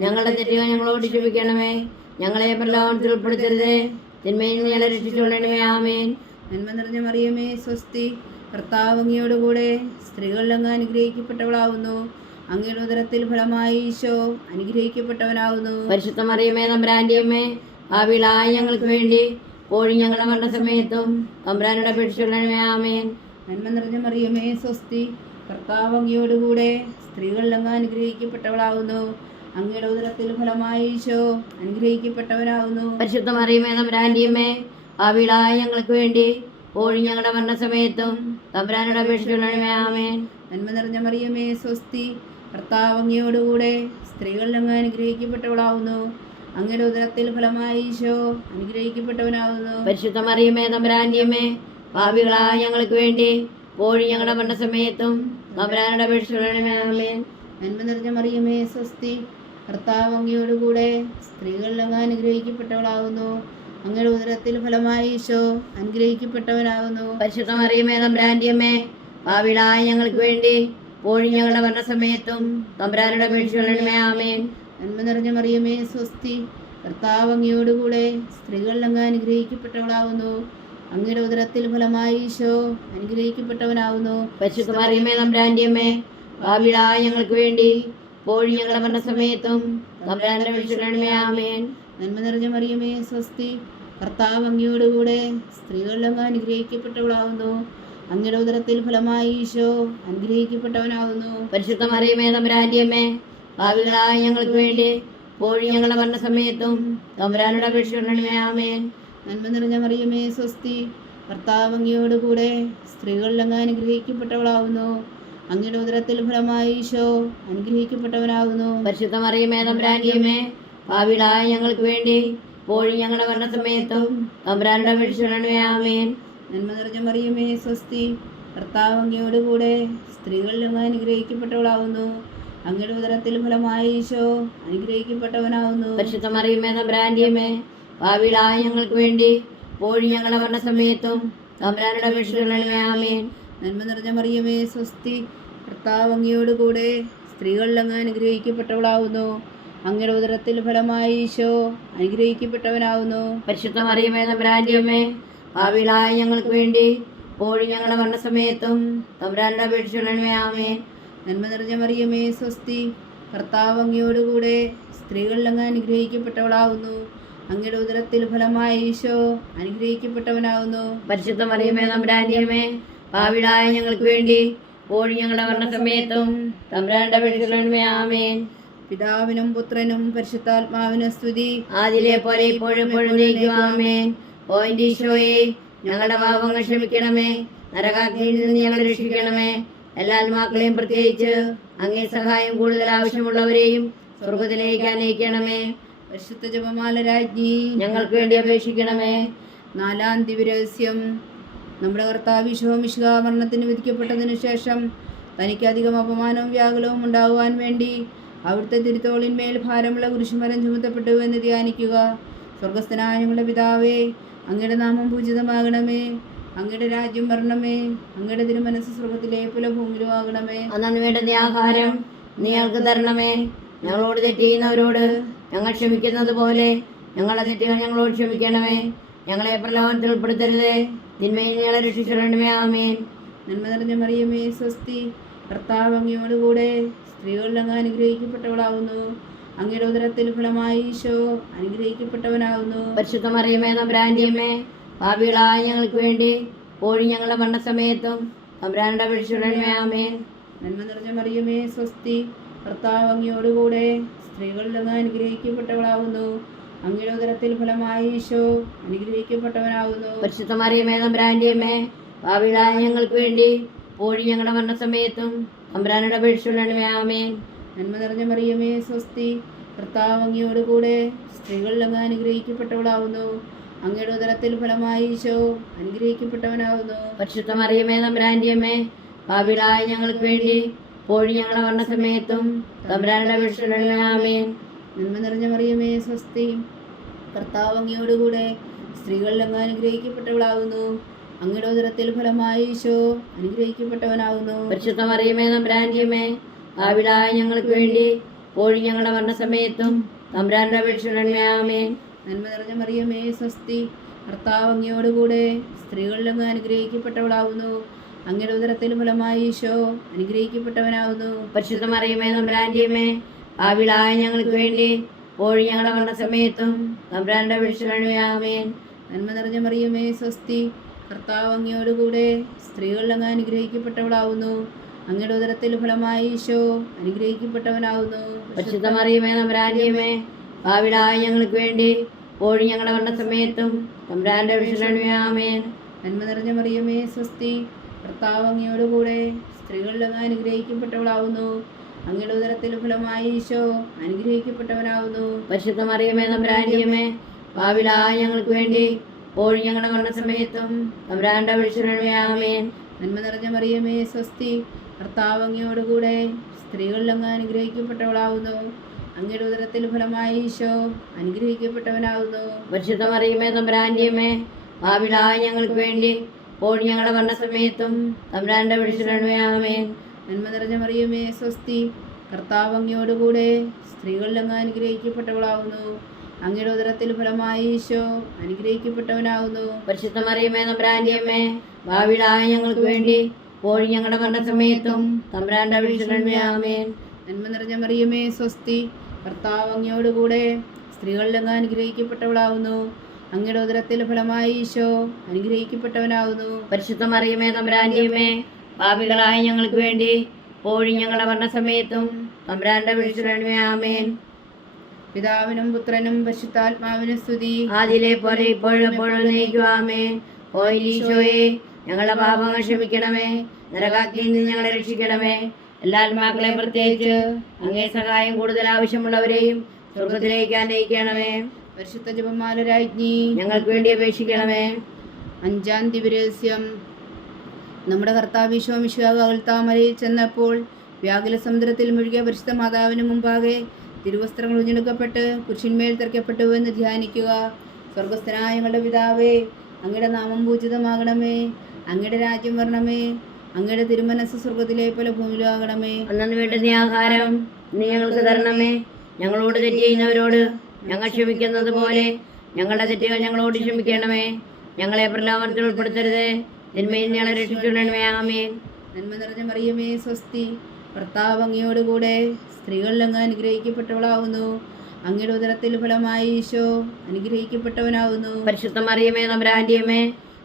ഞങ്ങളുടെ തെറ്റുകൾ ഞങ്ങളോട് ക്ഷമിക്കണമേ. ഞങ്ങളെ പ്രലോഭനത്തിൽ ഉൾപ്പെടുത്തരുതേ, തിന്മയിൽ നിന്ന് ഞങ്ങളെ രക്ഷിച്ചുകൊള്ളണമേ. ആമേൻ. നന്മ നിറഞ്ഞ മറിയമേ സ്വസ്തി, കർത്താവ് അങ്ങയോടുകൂടെ സ്ത്രീകളിൽ അങ്ങ് അനുഗ്രഹിക്കപ്പെട്ടവളാകുന്നു. അങ്ങയുടെ ഉദരത്തിൽ ഫലമായി ഈശോ അനുഗ്രഹിക്കപ്പെട്ടവനാകുന്നു. പരിശുദ്ധ മറിയമേ തമ്പുരാന്റെ അമ്മേ, പാപികളായ ഞങ്ങൾക്ക് വേണ്ടി ഇപ്പോഴും ഞങ്ങളുടെ മരണസമയത്തും തമ്പുരാനോട് അപേക്ഷിച്ചുകൊള്ളണമേ. ആമേൻ. നന്മ നിറഞ്ഞ മറിയമേ സ്വസ്തി, കർത്താവ് അങ്ങയോടുകൂടെ സ്ത്രീകളിൽ അങ്ങ് അനുഗ്രഹിക്കപ്പെട്ടവളാകുന്നു. അങ്ങയുടെ ഉദരത്തിൽ ഫലമായി ഈശോ അനുഗ്രഹിക്കപ്പെട്ടവനാകുന്നു. പരിശുദ്ധ മറിയമേ തമ്പുരാന്റെ അമ്മേ, പാപികളായ ഞങ്ങൾക്ക് വേണ്ടി ഇപ്പോഴും ഞങ്ങളുടെ മരണസമയത്തും തമ്പുരാനോട് അപേക്ഷിച്ചുകൊള്ളണമേ. ആമേൻ. നന്മ നിറഞ്ഞ മറിയമേ സ്വസ്തി, കർത്താവ് അങ്ങയോടുകൂടെ സ്ത്രീകളിൽ അങ്ങ് അനുഗ്രഹിക്കപ്പെട്ടവളാകുന്നു. അങ്ങയുടെ ഉദരത്തിൽ ഫലമായി ഈശോ അനുഗ്രഹിക്കപ്പെട്ടവനാകുന്നു. പരിശുദ്ധ മറിയമേ തമ്പുരാന്റെ അമ്മേ, പാപികളായ ഞങ്ങൾക്ക് വേണ്ടി ഇപ്പോഴും ഞങ്ങളുടെ മരണസമയത്തും തമ്പുരാനോട് അപേക്ഷിച്ചുകൊള്ളണമേ. ആമേൻ. നന്മ നിറഞ്ഞ മറിയമേ സ്വസ്തി, കർത്താവ് അങ്ങയോടുകൂടെ സ്ത്രീകളിൽ അങ്ങ് അനുഗ്രഹിക്കപ്പെട്ടവളാകുന്നു. അങ്ങയുടെ ഉദരത്തിൽ ഫലമായി ഈശോ അനുഗ്രഹിക്കപ്പെട്ടവനാകുന്നു. പരിശുദ്ധ മറിയമേ തമ്പുരാന്റെ അമ്മേ, പാപികളായ ഞങ്ങൾക്ക് വേണ്ടി ഇപ്പോഴും ഞങ്ങളുടെ മരണസമയത്തും തമ്പുരാനോട് അപേക്ഷിച്ചുകൊള്ളണമേ. ആമേൻ. നന്മ നിറഞ്ഞ മറിയമേ സ്വസ്തി, കർത്താവ് അങ്ങയോടുകൂടെ സ്ത്രീകളിൽ അങ്ങ് അനുഗ്രഹിക്കപ്പെട്ടവളാകുന്നു. അങ്ങയുടെ ഉദരത്തിൽ ഫലമായി ഈശോ അനുഗ്രഹിക്കപ്പെട്ടവനാകുന്നു. പരിശുദ്ധ മറിയമേ തമ്പുരാന്റെ അമ്മേ, പാപികളായ ഞങ്ങൾക്ക് വേണ്ടി ഇപ്പോഴും ഞങ്ങളുടെ മരണസമയത്തും തമ്പുരാനോട് അപേക്ഷിച്ചുകൊള്ളണമേ. ആമേൻ. നന്മ നിറഞ്ഞ മറിയമേ സ്വസ്തി, കർത്താവ് അങ്ങയോടുകൂടെ സ്ത്രീകളിൽ അങ്ങ് അനുഗ്രഹിക്കപ്പെട്ടവളാകുന്നു. അങ്ങയുടെ ഉദരത്തിൽ ഫലമായി ഈശോ അനുഗ്രഹിക്കപ്പെട്ടവനാകുന്നു. പരിശുദ്ധ മറിയമേ തമ്പുരാന്റെ അമ്മേ, പാപികളായ ഞങ്ങൾക്ക് വേണ്ടി ഇപ്പോഴും ഞങ്ങളുടെ മരണസമയത്തും തമ്പുരാനോട് അപേക്ഷിച്ചുകൊള്ളണമേ. ആമേൻ. നന്മ നിറഞ്ഞ മറിയമേ സ്വസ്തി, കർത്താവ് അങ്ങയോടുകൂടെ സ്ത്രീകളിൽ അങ്ങ് അനുഗ്രഹിക്കപ്പെട്ടവളാകുന്നു. അങ്ങയുടെ ഉദരത്തിൽ ഫലമായി ഈശോ അനുഗ്രഹിക്കപ്പെട്ടവനാകുന്നു. പരിശുദ്ധ മറിയമേ തമ്പുരാന്റെ അമ്മേ, പാപികളായ ഞങ്ങൾക്ക് വേണ്ടി ഇപ്പോഴും ഞങ്ങളുടെ മരണസമയത്തും തമ്പുരാനോട് അപേക്ഷിച്ചുകൊള്ളണമേ. ആമേൻ. നന്മ നിറഞ്ഞ മറിയമേ സ്വസ്തി, കർത്താവ് അങ്ങയോടുകൂടെ സ്ത്രീകളിൽ അങ്ങ് അനുഗ്രഹിക്കപ്പെട്ടവളാകുന്നു. അങ്ങയുടെ ഉദരത്തിൽ ഫലമായി ഈശോ അനുഗ്രഹിക്കപ്പെട്ടവനാകുന്നു. പരിശുദ്ധ മറിയമേ തമ്പുരാന്റെ അമ്മേ, പാപികളായ ഞങ്ങൾക്ക് വേണ്ടി ഇപ്പോഴും ഞങ്ങളുടെ മരണസമയത്തും തമ്പുരാനോട് അപേക്ഷിച്ചുകൊള്ളണമേ. ആമേൻ. നന്മ നിറഞ്ഞ മറിയമേ സ്വസ്തി, കർത്താവ് അങ്ങയോടുകൂടെ സ്ത്രീകളിൽ അങ്ങ് അനുഗ്രഹിക്കപ്പെട്ടവളാകുന്നു. അങ്ങയുടെ ഉദരത്തിൽ ഫലമായി ഈശോ അനുഗ്രഹിക്കപ്പെട്ടവനാകുന്നു. പരിശുദ്ധ മറിയമേ തമ്പുരാന്റെ അമ്മേ, പാപികളായ ഞങ്ങൾക്ക് വേണ്ടി ഇപ്പോഴും ഞങ്ങളുടെ മരണസമയത്തും തമ്പുരാനോട് അപേക്ഷിച്ചുകൊള്ളണമേ. ആമേൻ. നന്മ നിറഞ്ഞ മറിയമേ സ്വസ്തി, കർത്താവ് അങ്ങയോടുകൂടെ സ്ത്രീകളിൽ അങ്ങ് അനുഗ്രഹിക്കപ്പെട്ടവളാകുന്നു. അങ്ങയുടെ ഉദരത്തിൽ ഫലമായി ഈശോ അനുഗ്രഹിക്കപ്പെട്ടവനാകുന്നു. പരിശുദ്ധ മറിയമേ തമ്പുരാന്റെ അമ്മേ, പാപികളായ ഞങ്ങൾക്ക് വേണ്ടി ഇപ്പോഴും ഞങ്ങളുടെ മരണസമയത്തും തമ്പുരാനോട് അപേക്ഷിച്ചുകൊള്ളണമേ. ആമേൻ. പിതാവിനും പുത്രനും പരിശുദ്ധാത്മാവിനും സ്തുതി, ആദിയിലെ പോലെ ഇപ്പോഴും എപ്പോഴും എന്നേക്കും. ആമേൻ. ഓ എൻ്റെ ഈശോയെ, ഞങ്ങളുടെ പാപങ്ങൾ ക്ഷമിക്കണമേ, നരകാഗ്നിയിൽ നിന്ന് ഞങ്ങളെ രക്ഷിക്കണമേ. എല്ലാ ആത്മാക്കളെയും പ്രത്യേകിച്ച് അങ്ങേ സഹായം കൂടുതൽ ആവശ്യമുള്ളവരെയും സ്വർഗത്തിലേക്ക് അനയിക്കണമേ. പരിശുദ്ധ ജപമാല രാജ്ഞി ഞങ്ങൾക്ക് വേണ്ടി അപേക്ഷിക്കണമേ. നാലാം ദിവ്യരഹസ്യം. നമ്മുടെ കർത്താവ് ഈശോ മിശിഹാ മരണത്തിന് വിധിക്കപ്പെട്ടതിനു ശേഷം തനിക്കധികം അപമാനവും വ്യാകുലവും ഉണ്ടാകുവാൻ വേണ്ടി അവിടുത്തെ തിരുത്തോളിന്മേൽ ഭാരമുള്ള കുരിശുമരം ചുമത്തപ്പെട്ടു എന്ന് ധ്യാനിക്കുക. സ്വർഗസ്ഥനായ ഞങ്ങളുടെ പിതാവേ, അങ്ങയുടെ നാമം പൂജിതമാകണമേ, അങ്ങയുടെ രാജ്യം വരണമേ, അങ്ങയുടെ തിരുമനസ് സ്വർഗത്തിലെ പോലെ ഭൂമിയിലും ആകണമേ. അന്നു വേണ്ടുന്ന ആഹാരം നീ ഞങ്ങൾക്ക് തരണമേ. ഞങ്ങളോട് തെറ്റ് ചെയ്യുന്നവരോട് ഞങ്ങൾ ക്ഷമിക്കുന്നത് പോലെ ഞങ്ങളുടെ തെറ്റുകൾ ഞങ്ങളോട് ക്ഷമിക്കണമേ. ഞങ്ങളെ പ്രലോഭനത്തിൽ ഉൾപ്പെടുത്തരുതേ. തിന്മയിൽ ഞങ്ങളെ രക്ഷിച്ചിടണമേ. ആമേൻ. നന്മ നിറഞ്ഞ മറിയമേ സ്വസ്തി, കർത്താവ് അങ്ങയോടുകൂടെ സ്ത്രീകളിൽ അങ്ങ് അനുഗ്രഹിക്കപ്പെട്ടവളാകുന്നു. അങ്ങയുടെ ഉദരത്തിൽ ഫലമായി ഈശോ അനുഗ്രഹിക്കപ്പെട്ടവനാകുന്നു. പരിശുദ്ധ മറിയമേ തമ്പുരാന്റെ അമ്മേ, പാപികളായ ഞങ്ങൾക്ക് വേണ്ടി ഇപ്പോഴും ഞങ്ങളുടെ മരണസമയത്തും തമ്പുരാനോട് അപേക്ഷിച്ചിടണമേ. ആമേൻ. നന്മ നിറഞ്ഞ മറിയമേ സ്വസ്തി, കർത്താവ് അങ്ങയോടുകൂടെ സ്ത്രീകളിൽ അങ്ങ് അനുഗ്രഹിക്കപ്പെട്ടവളാകുന്നു. അങ്ങയുടെ ഉദരത്തിൽ ഫലമായി ഈശോ അനുഗ്രഹിക്കപ്പെട്ടവനാകുന്നു. പരിശുദ്ധ മറിയമേ തമ്പുരാന്റെ അമ്മേ, പാപികളായ ഞങ്ങൾക്ക് വേണ്ടി ഇപ്പോഴും ഞങ്ങളുടെ മരണസമയത്തും തമ്പുരാനോട് അപേക്ഷിച്ചിടണമേ. ആമേൻ. നന്മ നിറഞ്ഞ മറിയമേ സ്വസ്തി, കർത്താവ് അങ്ങയോടുകൂടെ സ്ത്രീകളിൽ അങ്ങ് അനുഗ്രഹിക്കപ്പെട്ടവളാകുന്നു. അങ്ങയുടെ ഉദരത്തിൽ ഫലമായി ഈശോ അനുഗ്രഹിക്കപ്പെട്ടവനാകുന്നു. പരിശുദ്ധ മറിയമേ തമ്പുരാന്റെ അമ്മേ, പാപികളായ ഞങ്ങൾക്ക് വേണ്ടി ഇപ്പോഴും ഞങ്ങളുടെ മരണസമയത്തും തമ്പുരാനോട് അപേക്ഷിച്ചിടണമേ. ആമേൻ. നന്മ നിറഞ്ഞ മറിയമേ സ്വസ്തി, കർത്താവ് അങ്ങയോടുകൂടെ സ്ത്രീകളിൽ അങ്ങ് അനുഗ്രഹിക്കപ്പെട്ടവളാകുന്നു. അങ്ങയുടെ ഉദരത്തിൽ ഫലമായി ഈശോ അനുഗ്രഹിക്കപ്പെട്ടവനാകുന്നു. പരിശുദ്ധ മറിയമേ തമ്പുരാന്റെ അമ്മേ, പാപികളായ ഞങ്ങൾക്ക് വേണ്ടി ഇപ്പോഴും ഞങ്ങളുടെ മരണസമയത്തും തമ്പുരാനോട് അപേക്ഷിച്ചിടണമേ. ആമേൻ. നന്മ നിറഞ്ഞ മറിയമേ സ്വസ്തി, കർത്താവ് അങ്ങയോടുകൂടെ സ്ത്രീകളിൽ അങ്ങ് അനുഗ്രഹിക്കപ്പെട്ടവളാകുന്നു. അങ്ങയുടെ ഉദരത്തിൽ ഫലമായി ഈശോ അനുഗ്രഹിക്കപ്പെട്ടവനാകുന്നു. പരിശുദ്ധ മറിയമേ തമ്പുരാന്റെ അമ്മേ, പാപികളായ ഞങ്ങൾക്ക് വേണ്ടി ഇപ്പോഴും ഞങ്ങളുടെ മരണസമയത്തും തമ്പുരാനോട് അപേക്ഷിച്ചിടണമേ. ആമേൻ. നന്മ നിറഞ്ഞ മറിയമേ സ്വസ്തി, കർത്താവ് അങ്ങയോടുകൂടെ സ്ത്രീകളിൽ അങ്ങ് അനുഗ്രഹിക്കപ്പെട്ടവളാകുന്നു. അങ്ങയുടെ ഉദരത്തിൽ ഫലമായി ഈശോ അനുഗ്രഹിക്കപ്പെട്ടവനാകുന്നു. പരിശുദ്ധ മറിയമേ തമ്പുരാന്റെ അമ്മേ, പാപികളായ ഞങ്ങൾക്ക് വേണ്ടി ഇപ്പോഴും ഞങ്ങളുടെ മരണസമയത്തും തമ്പുരാനോട് അപേക്ഷിച്ചിടണമേ. ആമേൻ. നന്മ നിറഞ്ഞ മറിയമേ സ്വസ്തി, കർത്താവ് അങ്ങയോടുകൂടെ സ്ത്രീകളിൽ അങ്ങ് അനുഗ്രഹിക്കപ്പെട്ടവളാകുന്നു. അങ്ങയുടെ ഉദരത്തിൽ ഫലമായി ഈശോ അനുഗ്രഹിക്കപ്പെട്ടവനാകുന്നു. പരിശുദ്ധ മറിയമേ തമ്പുരാന്റെ അമ്മേ, പാപികളായ ഞങ്ങൾക്ക് വേണ്ടി ഇപ്പോഴും ഞങ്ങളുടെ മരണസമയത്തും തമ്പുരാനോട് അപേക്ഷിച്ചിടണമേ. ആമേൻ. നന്മ നിറഞ്ഞ മറിയമേ സ്വസ്തി, കർത്താവ് അങ്ങയോടുകൂടെ സ്ത്രീകളിൽ അങ്ങ് അനുഗ്രഹിക്കപ്പെട്ടവളാകുന്നു. അങ്ങയുടെ ഉദരത്തിൽ ഫലമായി ഈശോ അനുഗ്രഹിക്കപ്പെട്ടവനാകുന്നു. പരിശുദ്ധ മറിയമേ തമ്പുരാന്റെ അമ്മേ, പാപികളായ ഞങ്ങൾക്ക് വേണ്ടി ഇപ്പോഴും ഞങ്ങളുടെ മരണസമയത്തും തമ്പുരാനോട് അപേക്ഷിച്ചിടണമേ. ആമേൻ. നന്മ നിറഞ്ഞ മറിയമേ സ്വസ്തി, കർത്താവ് അങ്ങയോടുകൂടെ സ്ത്രീകളിൽ അങ്ങ് അനുഗ്രഹിക്കപ്പെട്ടവളാകുന്നു. അങ്ങയുടെ ഉദരത്തിൽ ഫലമായി ഈശോ അനുഗ്രഹിക്കപ്പെട്ടവനാകുന്നു. പരിശുദ്ധ മറിയമേ തമ്പുരാന്റെ അമ്മേ, പാപികളായ ഞങ്ങൾക്ക് വേണ്ടി ഇപ്പോഴും ഞങ്ങളുടെ മരണസമയത്തും തമ്പുരാനോട് അപേക്ഷിച്ചിടണമേ. ആമേൻ. നന്മ നിറഞ്ഞ മറിയമേ സ്വസ്തി, കർത്താവ് അങ്ങയോടുകൂടെ സ്ത്രീകളിൽ അങ്ങ് അനുഗ്രഹിക്കപ്പെട്ടവളാകുന്നു. അങ്ങയുടെ ഉദരത്തിൽ ഫലമായി ഈശോ അനുഗ്രഹിക്കപ്പെട്ടവനാകുന്നു. പരിശുദ്ധ മറിയമേ തമ്പുരാന്റെ അമ്മേ, പാപികളായ ഞങ്ങൾക്ക് വേണ്ടി ഇപ്പോഴും ഞങ്ങളുടെ മരണസമയത്തും തമ്പുരാനോട് അപേക്ഷിച്ചിടണമേ. ആമേൻ. പിതാവിനും പുത്രനും പരിശുദ്ധാത്മാവിനും സ്തുതി. ആദിയിലെ പോലെ ഇപ്പോഴും എപ്പോഴും എന്നേക്കും. ആമേൻ. ഓ ഈശോയെ, ഞങ്ങളുടെ പാപങ്ങൾ ക്ഷമിക്കണമേ. നരകാഗ്നിയിൽ നിന്ന് ഞങ്ങളെ രക്ഷിക്കണമേ. എല്ലാ ആത്മാക്കളെയും പ്രത്യേകിച്ച് അങ്ങേ സഹായം കൂടുതൽ ആവശ്യമുള്ളവരെയും സ്വർഗത്തിലേക്ക് അനയിക്കണമേ. പരിശുദ്ധ ജപമാല രാജ്ഞി, ഞങ്ങൾക്ക് വേണ്ടി അപേക്ഷിക്കണമേ. അഞ്ചാം ദിവ്യരഹസ്യം. നമ്മുടെ കർത്താവ് ഈശോ മിശിഹാ അകൽത്താമലയിൽ ചെന്നപ്പോൾ വ്യാകുല സമുദ്രത്തിൽ മുഴുകിയ പരിശുദ്ധ മാതാവിന് മുമ്പാകെ തിരുവസ്ത്രങ്ങൾ ഉഞ്ഞെടുക്കപ്പെട്ട് കുരിശിന്മേൽ തെറിക്കപ്പെട്ടു എന്ന് ധ്യാനിക്കുക. സ്വർഗസ്ഥനായ ഞങ്ങളുടെ പിതാവേ, അങ്ങയുടെ നാമം പൂജിതമാകണമേ. അങ്ങയുടെ രാജ്യം വരണമേ. അങ്ങയുടെ തിരുമനസ് സ്വർഗത്തിലെ പോലെ ഭൂമിയിലും ആകണമേ. അന്നു വേണ്ടുന്ന ആഹാരം നീ ഞങ്ങൾക്ക് തരണമേ. ഞങ്ങളോട് തെറ്റ് ചെയ്യുന്നവരോട് ഞങ്ങൾ ക്ഷമിക്കുന്നത് പോലെ ഞങ്ങളുടെ തെറ്റുകൾ ഞങ്ങളോട് ക്ഷമിക്കണമേ. ഞങ്ങളെ പ്രലോഭനത്തിൽ ഉൾപ്പെടുത്തരുതേ. തിന്മയിൽ ഞങ്ങളെ രക്ഷിച്ചിടണമേ. ആമേൻ. നന്മ നിറഞ്ഞ മറിയമേ സ്വസ്തി, കർത്താവ് അങ്ങയോടുകൂടെ സ്ത്രീകളിൽ അങ്ങ് അനുഗ്രഹിക്കപ്പെട്ടവളാകുന്നു. അങ്ങയുടെ ഉദരത്തിൽ ഫലമായി ഈശോ അനുഗ്രഹിക്കപ്പെട്ടവനാകുന്നു. പരിശുദ്ധ മറിയമേ തമ്പുരാന്റെ അമ്മേ,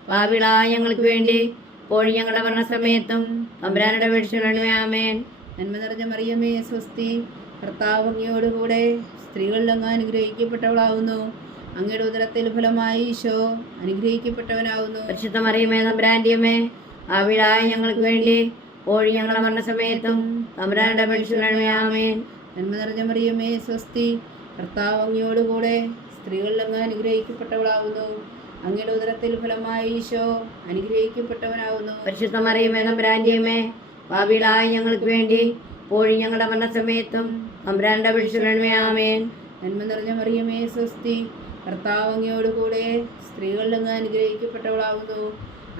പാപികളായ ഞങ്ങൾക്ക് വേണ്ടി ഇപ്പോഴും ഞങ്ങളുടെ മരണസമയത്തും തമ്പുരാനോട് അപേക്ഷിച്ചിടണമേ. ആമേൻ. നന്മ നിറഞ്ഞ മറിയമേ സ്വസ്തി, കർത്താവ് അങ്ങയോടുകൂടെ സ്ത്രീകളിൽ അങ്ങ് അനുഗ്രഹിക്കപ്പെട്ടവളാകുന്നു. അങ്ങയുടെ ഉദരത്തിൽ ഫലമായി ഈശോ അനുഗ്രഹിക്കപ്പെട്ടവനാകുന്നു. പരിശുദ്ധ മറിയമേ തമ്പുരാന്റെ അമ്മേ, പാപികളായ ഞങ്ങൾക്ക് വേണ്ടി ഇപ്പോഴും ഞങ്ങളുടെ മരണസമയത്തും തമ്പുരാനോട് അപേക്ഷിച്ചിടണമേ. ആമേൻ. നന്മ നിറഞ്ഞ മറിയമേ സ്വസ്തി, കർത്താവ് അങ്ങയോടുകൂടെ സ്ത്രീകളിൽ അങ്ങ് അനുഗ്രഹിക്കപ്പെട്ടവളാകുന്നു. അങ്ങയുടെ ഉദരത്തിൽ ഫലമായി ഈശോ അനുഗ്രഹിക്കപ്പെട്ടവനാകുന്നു. പരിശുദ്ധ മറിയമേ തമ്പുരാന്റെ അമ്മേ, പാപികളായ ഞങ്ങൾക്ക് വേണ്ടി ഇപ്പോഴും ഞങ്ങളുടെ മരണസമയത്തും തമ്പുരാനോട് അപേക്ഷിച്ചിടണമേ. ആമേൻ. നന്മ നിറഞ്ഞ മറിയമേ സ്വസ്തി, കർത്താവ് അങ്ങയോടുകൂടെ സ്ത്രീകളിൽ അങ്ങ് അനുഗ്രഹിക്കപ്പെട്ടവളാകുന്നു.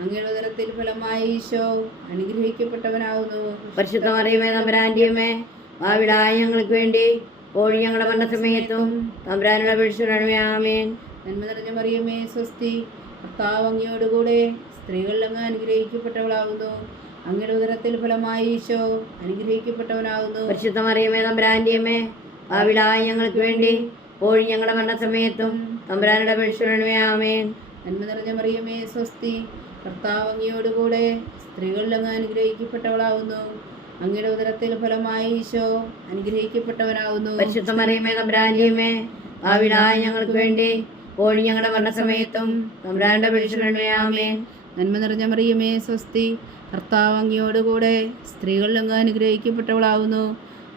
അങ്ങയുടെ ഉദരത്തിൽ ഫലമായി ഈശോ അനുഗ്രഹിക്കപ്പെട്ടവനാകുന്നു. പരിശുദ്ധ മറിയമേ തമ്പുരാന്റെ അമ്മേ, പാപികളായ ഞങ്ങൾക്ക് വേണ്ടി ഇപ്പോഴും ഞങ്ങളുടെ മരണസമയത്തും തമ്പുരാനുടെ അപേക്ഷിച്ചുകൊള്ളണമേ. ആമേൻ. നന്മ നിറഞ്ഞ മറിയമേ സ്വസ്തി, കർത്താവ് അങ്ങയോടുകൂടെ സ്ത്രീകളിൽ അങ്ങ് അനുഗ്രഹിക്കപ്പെട്ടവളാകുന്നു. അങ്ങയുടെ ഉദരത്തിൽ ഫലമായി ഈശോ അനുഗ്രഹിക്കപ്പെട്ടവനാകുന്നു. പരിശുദ്ധ മറിയമേ തമ്പുരാന്റെ അമ്മേ, പാപികളായ ഞങ്ങൾക്ക് വേണ്ടി ഇപ്പോഴും ഞങ്ങളുടെ മരണസമയത്തും തമ്പുരാനുടെ അപേക്ഷിച്ചുകൊള്ളണമേ. ആമേൻ. നന്മ നിറഞ്ഞ മറിയമേ സ്വസ്തി, കർത്താവ് അങ്ങയോടുകൂടെ സ്ത്രീകളിൽ അങ്ങ് അനുഗ്രഹിക്കപ്പെട്ടവളാകുന്നു. അങ്ങയുടെ ഉദരത്തിൽ ഫലമായി ഈശോ അനുഗ്രഹിക്കപ്പെട്ടവനാകുന്നു. പരിശുദ്ധ മറിയമേ തമ്പുരാന്റെ അമ്മേ, പാപികളായ ഞങ്ങൾക്ക് വേണ്ടി ഇപ്പോഴും ഞങ്ങളുടെ മരണസമയത്തും തമ്പുരാനുടെ അപേക്ഷിച്ചുകൊള്ളണമേ. ആമേൻ. നന്മ നിറഞ്ഞ മറിയമേ സ്വസ്തി, കർത്താവ് അങ്ങയോടുകൂടെ സ്ത്രീകളിൽ അങ്ങ് അനുഗ്രഹിക്കപ്പെട്ടവളാകുന്നു.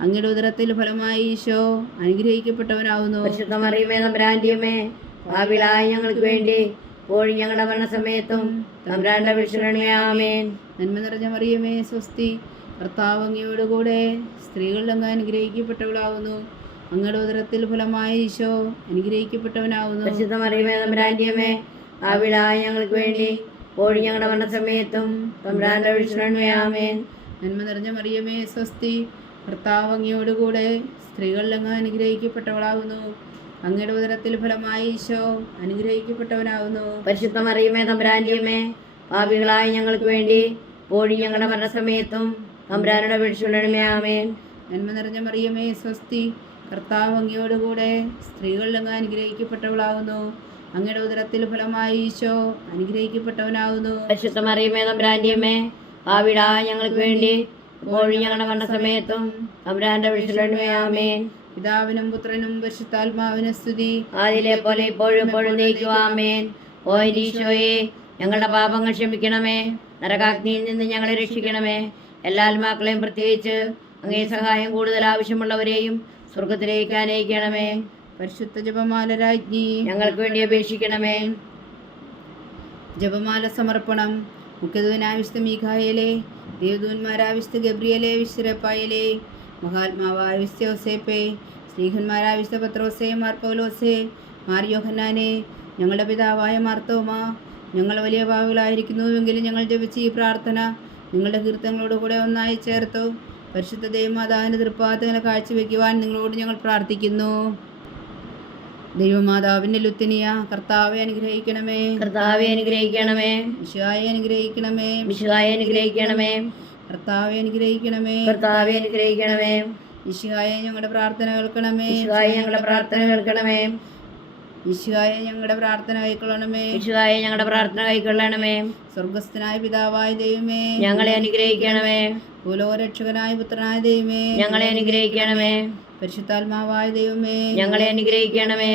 അങ്ങയുടെ ഉദരത്തിൽ ഫലമായി ഈശോ അനുഗ്രഹിക്കപ്പെട്ടവനാകുന്നു. പരിശുദ്ധ മറിയമേ തമ്പുരാന്റെ അമ്മേ, പാപികളായ ഞങ്ങൾക്ക് വേണ്ടി ഇപ്പോഴും ഞങ്ങളുടെ മരണസമയത്തും തമ്പുരാനുടെ അപേക്ഷിച്ചുകൊള്ളണമേ. ആമേൻ. നന്മ നിറഞ്ഞ മറിയമേ സ്വസ്തി, കർത്താവ് അങ്ങയോടുകൂടെ സ്ത്രീകളിൽ അങ്ങ് അനുഗ്രഹിക്കപ്പെട്ടവളാകുന്നു. അങ്ങയുടെ ഉദരത്തിൽ ഫലമായി ഈശോ അനുഗ്രഹിക്കപ്പെട്ടവനാകുന്നു. പരിശുദ്ധ മറിയമേ തമ്പുരാന്റെ അമ്മേ, പാപികളായ ഞങ്ങൾക്ക് വേണ്ടി ഇപ്പോഴും ഞങ്ങളുടെ മരണസമയത്തും തമ്പുരാനുടെ അപേക്ഷിച്ചുകൊള്ളണമേ. ആമേൻ. നന്മ നിറഞ്ഞ മറിയമേ സ്വസ്തി, കർത്താവ് അങ്ങയോടുകൂടെ സ്ത്രീകളിൽ അങ്ങ് അനുഗ്രഹിക്കപ്പെട്ടവളാകുന്നു. അങ്ങയുടെ ഉദരത്തിൽ ഫലമായി ഈശോ അനുഗ്രഹിക്കപ്പെട്ടവനാകുന്നു. പരിശുദ്ധ മറിയമേ തമ്പുരാന്റെ അമ്മേ, പാപികളായ ഞങ്ങൾക്ക് വേണ്ടി ഇപ്പോഴും ഞങ്ങളുടെ മരണസമയത്തും തമ്പുരാനുടെ അപേക്ഷിച്ചുകൊള്ളണമേ. ആമേൻ. നന്മ നിറഞ്ഞ മറിയമേ സ്വസ്തി, കർത്താവ് അങ്ങയോടുകൂടെ സ്ത്രീകളിൽ അങ്ങ് അനുഗ്രഹിക്കപ്പെട്ടവളാകുന്നു. അങ്ങയുടെ ഉദരത്തിൽ ഫലമായി ഈശോ അനുഗ്രഹിക്കപ്പെട്ടവനാകുന്നു. പരിശുദ്ധ മറിയമേ തമ്പുരാന്റെ അമ്മേ, പാപികളായ ഞങ്ങൾക്ക് വേണ്ടി ഇപ്പോഴും ഞങ്ങളുടെ മരണസമയത്തും തമ്പുരാന്റെ അപേക്ഷിച്ചുകൊള്ളണമേ. ആമേൻ. പിതാവിനും പുത്രനും പരിശുദ്ധാത്മാവിനും സ്തുതി, ആദിയിലെ പോലെ ഇപ്പോഴും എപ്പോഴും നയിക്കുക. ആമേൻ. ഓ ഈശോയെ, ഞങ്ങളുടെ പാപങ്ങൾ ക്ഷമിക്കണമേ, നരകാഗ്നിയിൽ നിന്ന് ഞങ്ങളെ രക്ഷിക്കണമേ. എല്ലാ ആത്മാക്കളെയും, പ്രത്യേകിച്ച് അങ്ങേ സഹായം കൂടുതൽ ആവശ്യമുള്ളവരെയും സ്വർഗത്തിലേക്ക് അനയിക്കണമേ. പരിശുദ്ധ ജപമാല രാജ്ഞി ഞങ്ങൾക്ക് വേണ്ടി അപേക്ഷിക്കണമേ. ജപമാല സമർപ്പണം. മുഖ്യദൂതനായ വിശുദ്ധ മീഖായേലേ, ദേവദൂതന്മാരായ വിശുദ്ധ ഗബ്രിയേലേ, വിശുദ്ധ റഫായേലേ, മഹാത്മാവായ വിശുദ്ധ യോസേപ്പേ, സ്നേഹന്മാരായ വിശുദ്ധ പത്രോസേ, മാർ പൗലോസേ, മാർ യോഹന്നാനെ, ഞങ്ങളുടെ പിതാവായ മാർത്തോമ, ഞങ്ങൾ വലിയ പാപികളായിരിക്കുന്നുവെങ്കിലും ഞങ്ങൾ ജപിച്ച ഈ പ്രാർത്ഥന നിങ്ങളുടെ കീർത്തനങ്ങളോടുകൂടെ ഒന്നായി ചേർത്തു പരിശുദ്ധ ദൈവമാതാവിൻ്റെ തൃപ്പാദങ്ങളെ കാഴ്ചവെക്കുവാൻ നിങ്ങളോട് ഞങ്ങൾ പ്രാർത്ഥിക്കുന്നു. ദൈവമാതാവിൻ്റെ ലുത്തിനിയ, കർത്താവെ അനുഗ്രഹിക്കണമേ. കർത്താവെ അനുഗ്രഹിക്കണമേ. ഈശോയെ അനുഗ്രഹിക്കണമേ. ഈശോയെ അനുഗ്രഹിക്കണമേ. കർത്താവെ അനുഗ്രഹിക്കണമേ. കർത്താവെ അനുഗ്രഹിക്കണമേ. ഈശോയെ ഞങ്ങളുടെ പ്രാർത്ഥന കേൾക്കണമേ. ഈശോയെ ഞങ്ങളുടെ പ്രാർത്ഥന കേൾക്കണമേ. ഈശോയെ ഞങ്ങളുടെ പ്രാർത്ഥന കൈക്കൊള്ളണമേ. ഈശോയെ ഞങ്ങളുടെ പ്രാർത്ഥന കൈക്കൊള്ളണമേ. സ്വർഗസ്ഥനായ പിതാവായ ദൈവമേ, ഞങ്ങളെ അനുഗ്രഹിക്കണമേ. ഭൂലോകരക്ഷകനായ പുത്രനായ ദൈവമേ, ഞങ്ങളെ അനുഗ്രഹിക്കണമേ. പരിശുദ്ധാത്മാവായ ദൈവമേ, ഞങ്ങളെ അനുഗ്രഹിക്കണമേ.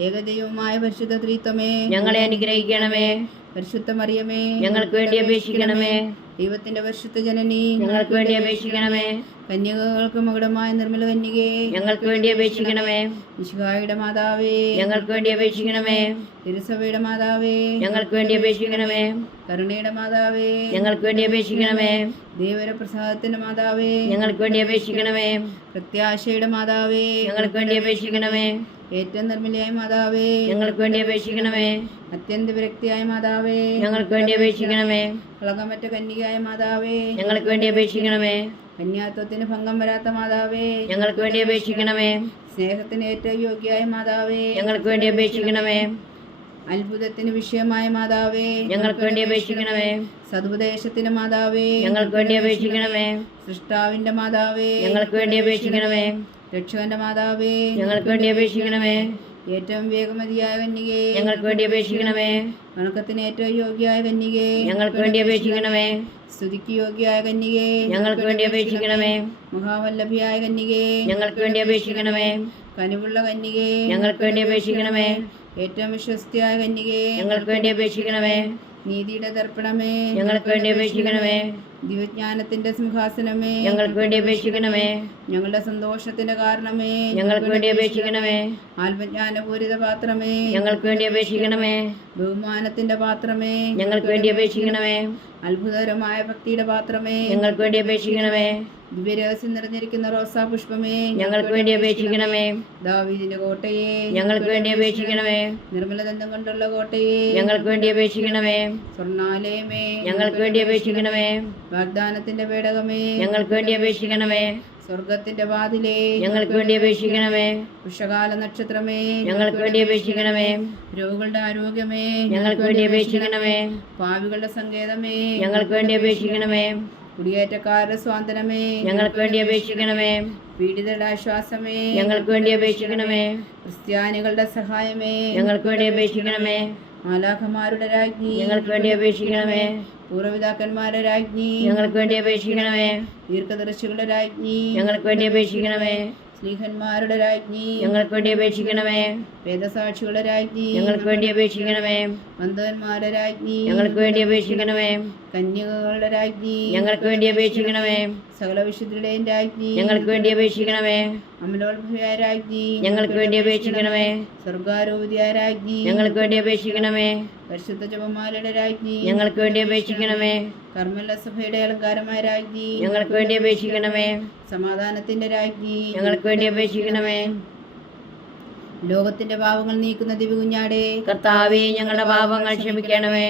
ഏകദൈവമായ പരിശുദ്ധ ത്രിത്വമേ, ഞങ്ങളെ അനുഗ്രഹിക്കണമേ. പരിശുദ്ധ മറിയമേ, ഞങ്ങൾക്ക് വേണ്ടി അപേക്ഷിക്കണമേ. ദൈവത്തിന്റെ പരിശുദ്ധ ജനനി, ഞങ്ങൾക്ക് വേണ്ടി അപേക്ഷിക്കണമേ. കന്യകകൾക്ക് മകുടമായ നിർമ്മല കന്യകേ, ഞങ്ങൾക്ക് വേണ്ടി അപേക്ഷിക്കണമേ. മിശിഹായുടെ മാതാവേ, ഞങ്ങൾക്ക് വേണ്ടി അപേക്ഷിക്കണമേ. തിരുസഭയുടെ മാതാവേ, ഞങ്ങൾക്ക് വേണ്ടി അപേക്ഷിക്കണമേ. കരുണയുടെ മാതാവേ, ഞങ്ങൾക്ക് വേണ്ടി അപേക്ഷിക്കണമേ. ദേവരപ്രസാദത്തിന്റെ മാതാവേ, ഞങ്ങൾക്ക് വേണ്ടി അപേക്ഷിക്കണമേ. പ്രത്യാശയുടെ മാതാവേ, ഞങ്ങൾക്ക് വേണ്ടി അപേക്ഷിക്കണമേ. ഏറ്റവും നിർമ്മലയായ മാതാവേ, ഞങ്ങൾക്ക് വേണ്ടി അപേക്ഷിക്കണമേ. അത്യന്ത വിരക്തിയായ മാതാവേ, ഞങ്ങൾക്ക് വേണ്ടി അപേക്ഷിക്കണമേ. കളങ്കമറ്റ കന്യകയായ മാതാവേ, ഞങ്ങൾക്ക് വേണ്ടി അപേക്ഷിക്കണമേ. കന്യാത്വത്തിന് ഭംഗം വരാത്ത മാതാവേ, ഞങ്ങൾക്ക് വേണ്ടി അപേക്ഷിക്കണമേ. സ്നേഹത്തിന് ഏറ്റവും യോഗ്യയായ മാതാവേ, ഞങ്ങൾക്ക് വേണ്ടി അപേക്ഷിക്കണമേ. അത്ഭുതത്തിന് വിഷയമായ മാതാവേ, ഞങ്ങൾക്ക് വേണ്ടി അപേക്ഷിക്കണമേ. സതുപദേശത്തിന് മാതാവേ, ഞങ്ങൾക്ക് വേണ്ടി അപേക്ഷിക്കണമേ. സൃഷ്ടാവിന്റെ മാതാവേ, ഞങ്ങൾക്ക് വേണ്ടി അപേക്ഷിക്കണമേ. രക്ഷകന്റെ മാതാവേ, ഞങ്ങൾക്ക് വേണ്ടി അപേക്ഷിക്കണമേ. ഏറ്റവും വേഗമതിയായ കന്യകേ, ഞങ്ങൾക്ക് വേണ്ടി അപേക്ഷിക്കണമേ. വണക്കത്തിന് ഏറ്റവും യോഗ്യയായ കന്യകേ, ഞങ്ങൾക്ക് വേണ്ടി അപേക്ഷിക്കണമേ. സ്തുതിക്ക് യോഗ്യയായ കന്യകേ, ഞങ്ങൾക്ക് വേണ്ടി അപേക്ഷിക്കണമേ. മഹാവല്ലഭിയായ കന്യകേ, ഞങ്ങൾക്ക് വേണ്ടി അപേക്ഷിക്കണമേ. കനിവുള്ള കന്യകേ, ഞങ്ങൾക്ക് വേണ്ടി അപേക്ഷിക്കണമേ. ഏറ്റവും വിശ്വസ്തയായ കന്യകേ, ഞങ്ങൾക്ക് വേണ്ടി അപേക്ഷിക്കണമേ. നീതിയുടെ ദർപ്പണമേ, ഞങ്ങൾക്ക് വേണ്ടി അപേക്ഷിക്കണമേ. ദിവ്യജ്ഞാനത്തിന്റെ സിംഹാസനമേ, ഞങ്ങൾക്ക് വേണ്ടി അപേക്ഷിക്കണമേ. ഞങ്ങളുടെ സന്തോഷത്തിന്റെ കാരണമേ, ഞങ്ങൾക്ക് വേണ്ടി അപേക്ഷിക്കണമേ. ആത്മജ്ഞാനപൂരിത പാത്രമേ, ഞങ്ങൾക്ക് വേണ്ടി അപേക്ഷിക്കണമേ. ബഹുമാനത്തിന്റെ പാത്രമേ, ഞങ്ങൾക്ക് വേണ്ടി അപേക്ഷിക്കണമേ. അത്ഭുതകരമായ ഭക്തിയുടെ പാത്രമേ, ഞങ്ങൾക്ക് വേണ്ടി അപേക്ഷിക്കണമേ. ദിവ്യരഹസ്യം നിറഞ്ഞിരിക്കുന്ന റോസാ പുഷ്പമേ, ഞങ്ങൾക്ക് വേണ്ടി അപേക്ഷിക്കണമേ. ദാവീദിന്റെ കോട്ടയെ, ഞങ്ങൾക്ക് വേണ്ടി അപേക്ഷിക്കണമേ. നിർമ്മലദന്തം കൊണ്ടുള്ള കോട്ടയെ, ഞങ്ങൾക്ക് വേണ്ടി അപേക്ഷിക്കണമേ. സ്വർണാലയമേ, ഞങ്ങൾക്ക് വേണ്ടി അപേക്ഷിക്കണമേ. വാഗ്ദാനത്തിന്റെ പേടകമേ, ഞങ്ങൾക്ക് വേണ്ടി അപേക്ഷിക്കണമേ. സ്വർഗത്തിന്റെ വാതിലേ ഞങ്ങൾക്ക് വേണ്ടി അപേക്ഷിക്കണമേ. വൃഷകാല നക്ഷത്രമേ ഞങ്ങൾക്ക് വേണ്ടി അപേക്ഷിക്കണമേ. രോഗികളുടെ ആരോഗ്യമേ ഞങ്ങൾക്ക് വേണ്ടി അപേക്ഷിക്കണമേ. പാവികളുടെ സങ്കേതമേ ഞങ്ങൾക്ക് വേണ്ടി അപേക്ഷിക്കണമേ. കുടിയേറ്റക്കാരുടെ സ്വാതന്ത്ര്യമേ ഞങ്ങൾക്ക് വേണ്ടി അപേക്ഷിക്കണമേ. പീഡിതരുടെ ആശ്വാസമേ ഞങ്ങൾക്ക് വേണ്ടി അപേക്ഷിക്കണമേ. ക്രിസ്ത്യാനികളുടെ സഹായമേ ഞങ്ങൾക്ക് വേണ്ടി അപേക്ഷിക്കണമേ. മാലാഖമാരുടെ രാജ്ഞി ഞങ്ങൾക്ക് വേണ്ടി അപേക്ഷിക്കണമേ. പൂർവ്വപിതാക്കന്മാരുടെ രാജ്ഞി ഞങ്ങൾക്ക് വേണ്ടി അപേക്ഷിക്കണമേ. ദീർഘദർശികളുടെ രാജ്ഞി ഞങ്ങൾക്ക് വേണ്ടി അപേക്ഷിക്കണമേ. സ്ലീഹന്മാരുടെ രാജ്ഞി ഞങ്ങൾക്ക് വേണ്ടി അപേക്ഷിക്കണമേ. വേദസാക്ഷികളുടെ രാജ്ഞി ഞങ്ങൾക്ക് വേണ്ടി അപേക്ഷിക്കണമേ. വന്ധവന്മാരുടെ രാജ്ഞി ഞങ്ങൾക്ക് വേണ്ടി അപേക്ഷിക്കണമേ. കന്യകകളുടെ രാജ്ഞി ഞങ്ങൾക്ക് വേണ്ടി അപേക്ഷിക്കണമേ. സകല വിശുദ്ധരുടെയും രാജ്ഞി ഞങ്ങൾക്ക് വേണ്ടി അപേക്ഷിക്കണമേ. അമലോത്ഭവയായ രാജ്ഞി ഞങ്ങൾക്ക് വേണ്ടി അപേക്ഷിക്കണമേ. സ്വർഗാരോപിതയായ രാജ്ഞി ഞങ്ങൾക്ക് വേണ്ടി അപേക്ഷിക്കണമേ. പരിശുദ്ധ ജപമാലയുടെ രാജ്ഞി ഞങ്ങൾക്ക് വേണ്ടി അപേക്ഷിക്കണമേ. കർമ്മല സഭയുടെ അലങ്കാരമായ രാജ്ഞി ഞങ്ങൾക്ക് വേണ്ടി അപേക്ഷിക്കണമേ. സമാധാനത്തിന്റെ രാജ്ഞി ഞങ്ങൾക്ക് വേണ്ടി അപേക്ഷിക്കണമേ. ലോകത്തിന്റെ പാപങ്ങൾ നീക്കുന്ന ദിവ്യകുഞ്ഞാടേ കർത്താവേ, ഞങ്ങളുടെ പാപങ്ങൾ ക്ഷമിക്കണമേ.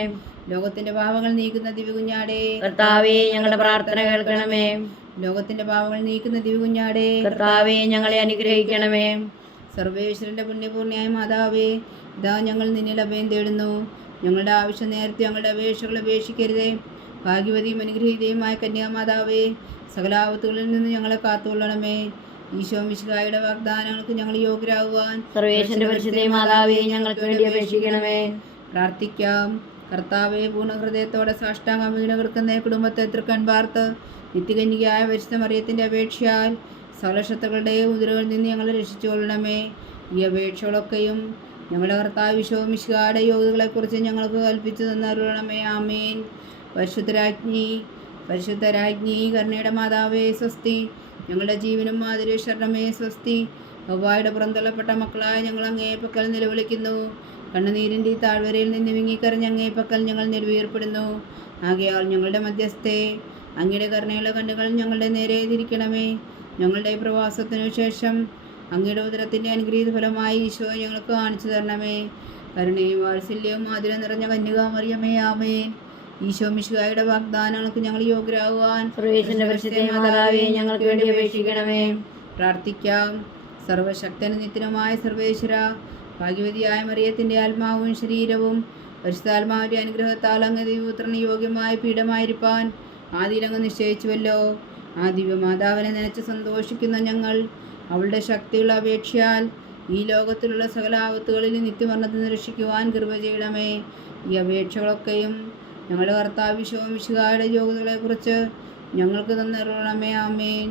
ലോകത്തിന്റെ പാപങ്ങൾ നീക്കുന്ന ദിവ്യകുഞ്ഞാടേ കർത്താവേ, ഞങ്ങളുടെ പ്രാർത്ഥന കേൾക്കണമേ. ലോകത്തിന്റെ പാപങ്ങൾ നീക്കുന്ന ദിവ്യകുഞ്ഞാടേ കർത്താവേ, ഞങ്ങളെ അനുഗ്രഹിക്കണമേ. സർവേശ്വരന്റെ പുണ്യപൂർണ്ണയായ മാതാവേ, ഇതാ ഞങ്ങൾ നിന്നിൽ അഭയം തേടുന്നു. ഞങ്ങളുടെ ആവശ്യം നേരത്തെ ഞങ്ങളുടെ അപേക്ഷകൾ അപേക്ഷിക്കരുതേ. ഭാഗ്യവതിയും അനുഗ്രഹീതയുമായ കന്യാമാതാവേ, സകല ആപത്തുകളിൽ നിന്ന് ഞങ്ങളെ കാത്തുകൊള്ളണമേ. ഈശോ മിശിഹായുടെ വാഗ്ദാനങ്ങൾക്ക് ഞങ്ങൾ യോഗ്യരാകുവാൻ സർവേശ്വരന്റെ പരിശുദ്ധ മാതാവേ, ഞങ്ങൾക്ക് വേണ്ടി അപേക്ഷിക്കണമേ. പ്രാർത്ഥിക്കാം. കർത്താവെ, പൂർണ്ണഹൃദയത്തോടെ സാഷ്ടാംഗം വീണ് കിടക്കുന്ന കുടുംബത്തെ തൃക്കൺ പാർത്ത് നിത്യകന്യകയായ പരിശുദ്ധ മറിയത്തിൻ്റെ അപേക്ഷയാൽ സകല ശത്രുക്കളുടെയും ഉദരകളിൽ നിന്ന് ഞങ്ങളെ രക്ഷിച്ചുകൊള്ളണമേ. ഈ അപേക്ഷകളൊക്കെയും ഞങ്ങളുടെ കർത്താവ് ഈശോ മിശിഹായുടെ യോഗ്യതകളെക്കുറിച്ച് ഞങ്ങൾക്ക് കൽപ്പിച്ചു തന്നരുളണമേ. ആമേൻ. പരിശുദ്ധ രാജ്ഞി കരുണയുടെ മാതാവേ സ്വസ്തി. ഞങ്ങളുടെ ജീവനും മാതിരി ശരണമേ സ്വസ്തി. ഹവ്വായുടെ പുറന്തള്ളപ്പെട്ട മക്കളായ ഞങ്ങൾ അങ്ങേപ്പക്കൽ നിലവിളിക്കുന്നു. കണ്ണുനീരിൻ്റെ ഈ താഴ്വരയിൽ നിന്ന് വിങ്ങിക്കറിഞ്ഞ് അങ്ങേപ്പക്കൽ ഞങ്ങൾ നെടുവീർപ്പെടുന്നു. ആകയാൽ ഞങ്ങളുടെ മധ്യസ്ഥേ, അങ്ങയുടെ കരുണയുള്ള കണ്ണുകൾ ഞങ്ങളുടെ നേരെ തിരിക്കണമേ. ഞങ്ങളുടെ പ്രവാസത്തിനു ശേഷം അങ്ങയുടെ ഉദരത്തിൻ്റെ അനുഗ്രഹീത ഫലമായി ഈശോ ഞങ്ങൾക്ക് കാണിച്ചു തരണമേ. കരുണയും വാത്സല്യവും ആതിരം നിറഞ്ഞ കന്യകാമറിയമേ, ആമേൻ. ഈശോ മിശിഹായുടെ വാഗ്ദാനങ്ങൾക്ക് ഞങ്ങൾ യോഗ്യരാകുവാൻ സർവേശ്വരന്റെ പരിശുദ്ധ മാതാവേ, ഞങ്ങൾക്ക് വേണ്ടി അപേക്ഷിക്കണമേ. പ്രാർത്ഥിക്കാം. സർവശക്തനും നിത്യനുമായ സർവേശ്വര, ഭാഗ്യവതിയായ മറിയത്തിൻ്റെ ആത്മാവും ശരീരവും പരിശുദ്ധാത്മാവിൻ്റെ അനുഗ്രഹത്താൽ അങ്ങ് ദൈവപുത്രന് യോഗ്യമായ പീഠമായിരിക്കാൻ ആദിയിലങ്ങ് നിശ്ചയിച്ചുവല്ലോ. ആ ദിവ്യമാതാവിനെ നനച്ച് സന്തോഷിക്കുന്ന ഞങ്ങൾ അവളുടെ ശക്തിയുള്ള അപേക്ഷയാൽ ഈ ലോകത്തിലുള്ള സകല ആപത്തുകളിൽ നിത്യമരണത്തിൽ നിന്ന് രക്ഷിക്കുവാൻ കൃപ ചെയ്യണമേ. ഈ അപേക്ഷകളൊക്കെയും ഞങ്ങളുടെ കർത്താവ് ഈശോ മിശിഹായുടെ യോഗ്യതകളെക്കുറിച്ച് ഞങ്ങൾക്ക് തന്നരുളണമേ. ആമേൻ.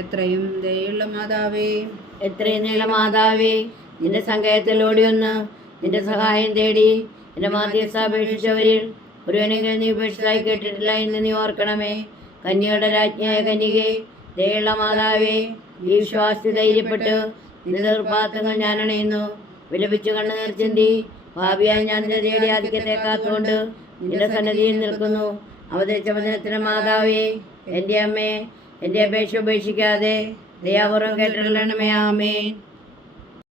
എത്രയും ദയുള്ള മാതാവേ, എത്രയും നീള മാതാവേ, നിന്റെ സങ്കേതത്തിലൂടെ ഒന്ന് നിന്റെ സഹായം തേടി എൻ്റെ മാധ്യസ്ഥ അപേക്ഷിച്ചവരിൽ ഒരുവനെങ്കിലും നീ ഉപേക്ഷിച്ചായി കേട്ടിട്ടില്ല എന്ന് നീ ഓർക്കണമേ. കന്യകളുടെ രാജ്ഞിയായ കന്യകേ, ദയുള്ള മാതാവേ, ഈ വിശ്വാസത്തിൽ ധൈര്യപ്പെട്ട് നിന്റെ നിർഭാഗങ്ങൾ ഞാൻ അണയുന്നു. വിലപിച്ചു കണ്ണുനീർ ചിന്തി ഭാവിയായി ഞാൻ നിന്റെ തേടി ആധിക്യത്തെ കാത്തുകൊണ്ട് നിന്റെ സന്നദ്ധിയിൽ നിൽക്കുന്നു. അവതരിച്ച വചനത്തിന് മാതാവേ, എൻ്റെ അമ്മേ, എൻ്റെ അപേക്ഷ ഉപേക്ഷിക്കാതെ ദയാപൂർവം കേട്ടിട്ടുള്ളണമേ. ആമേൻ.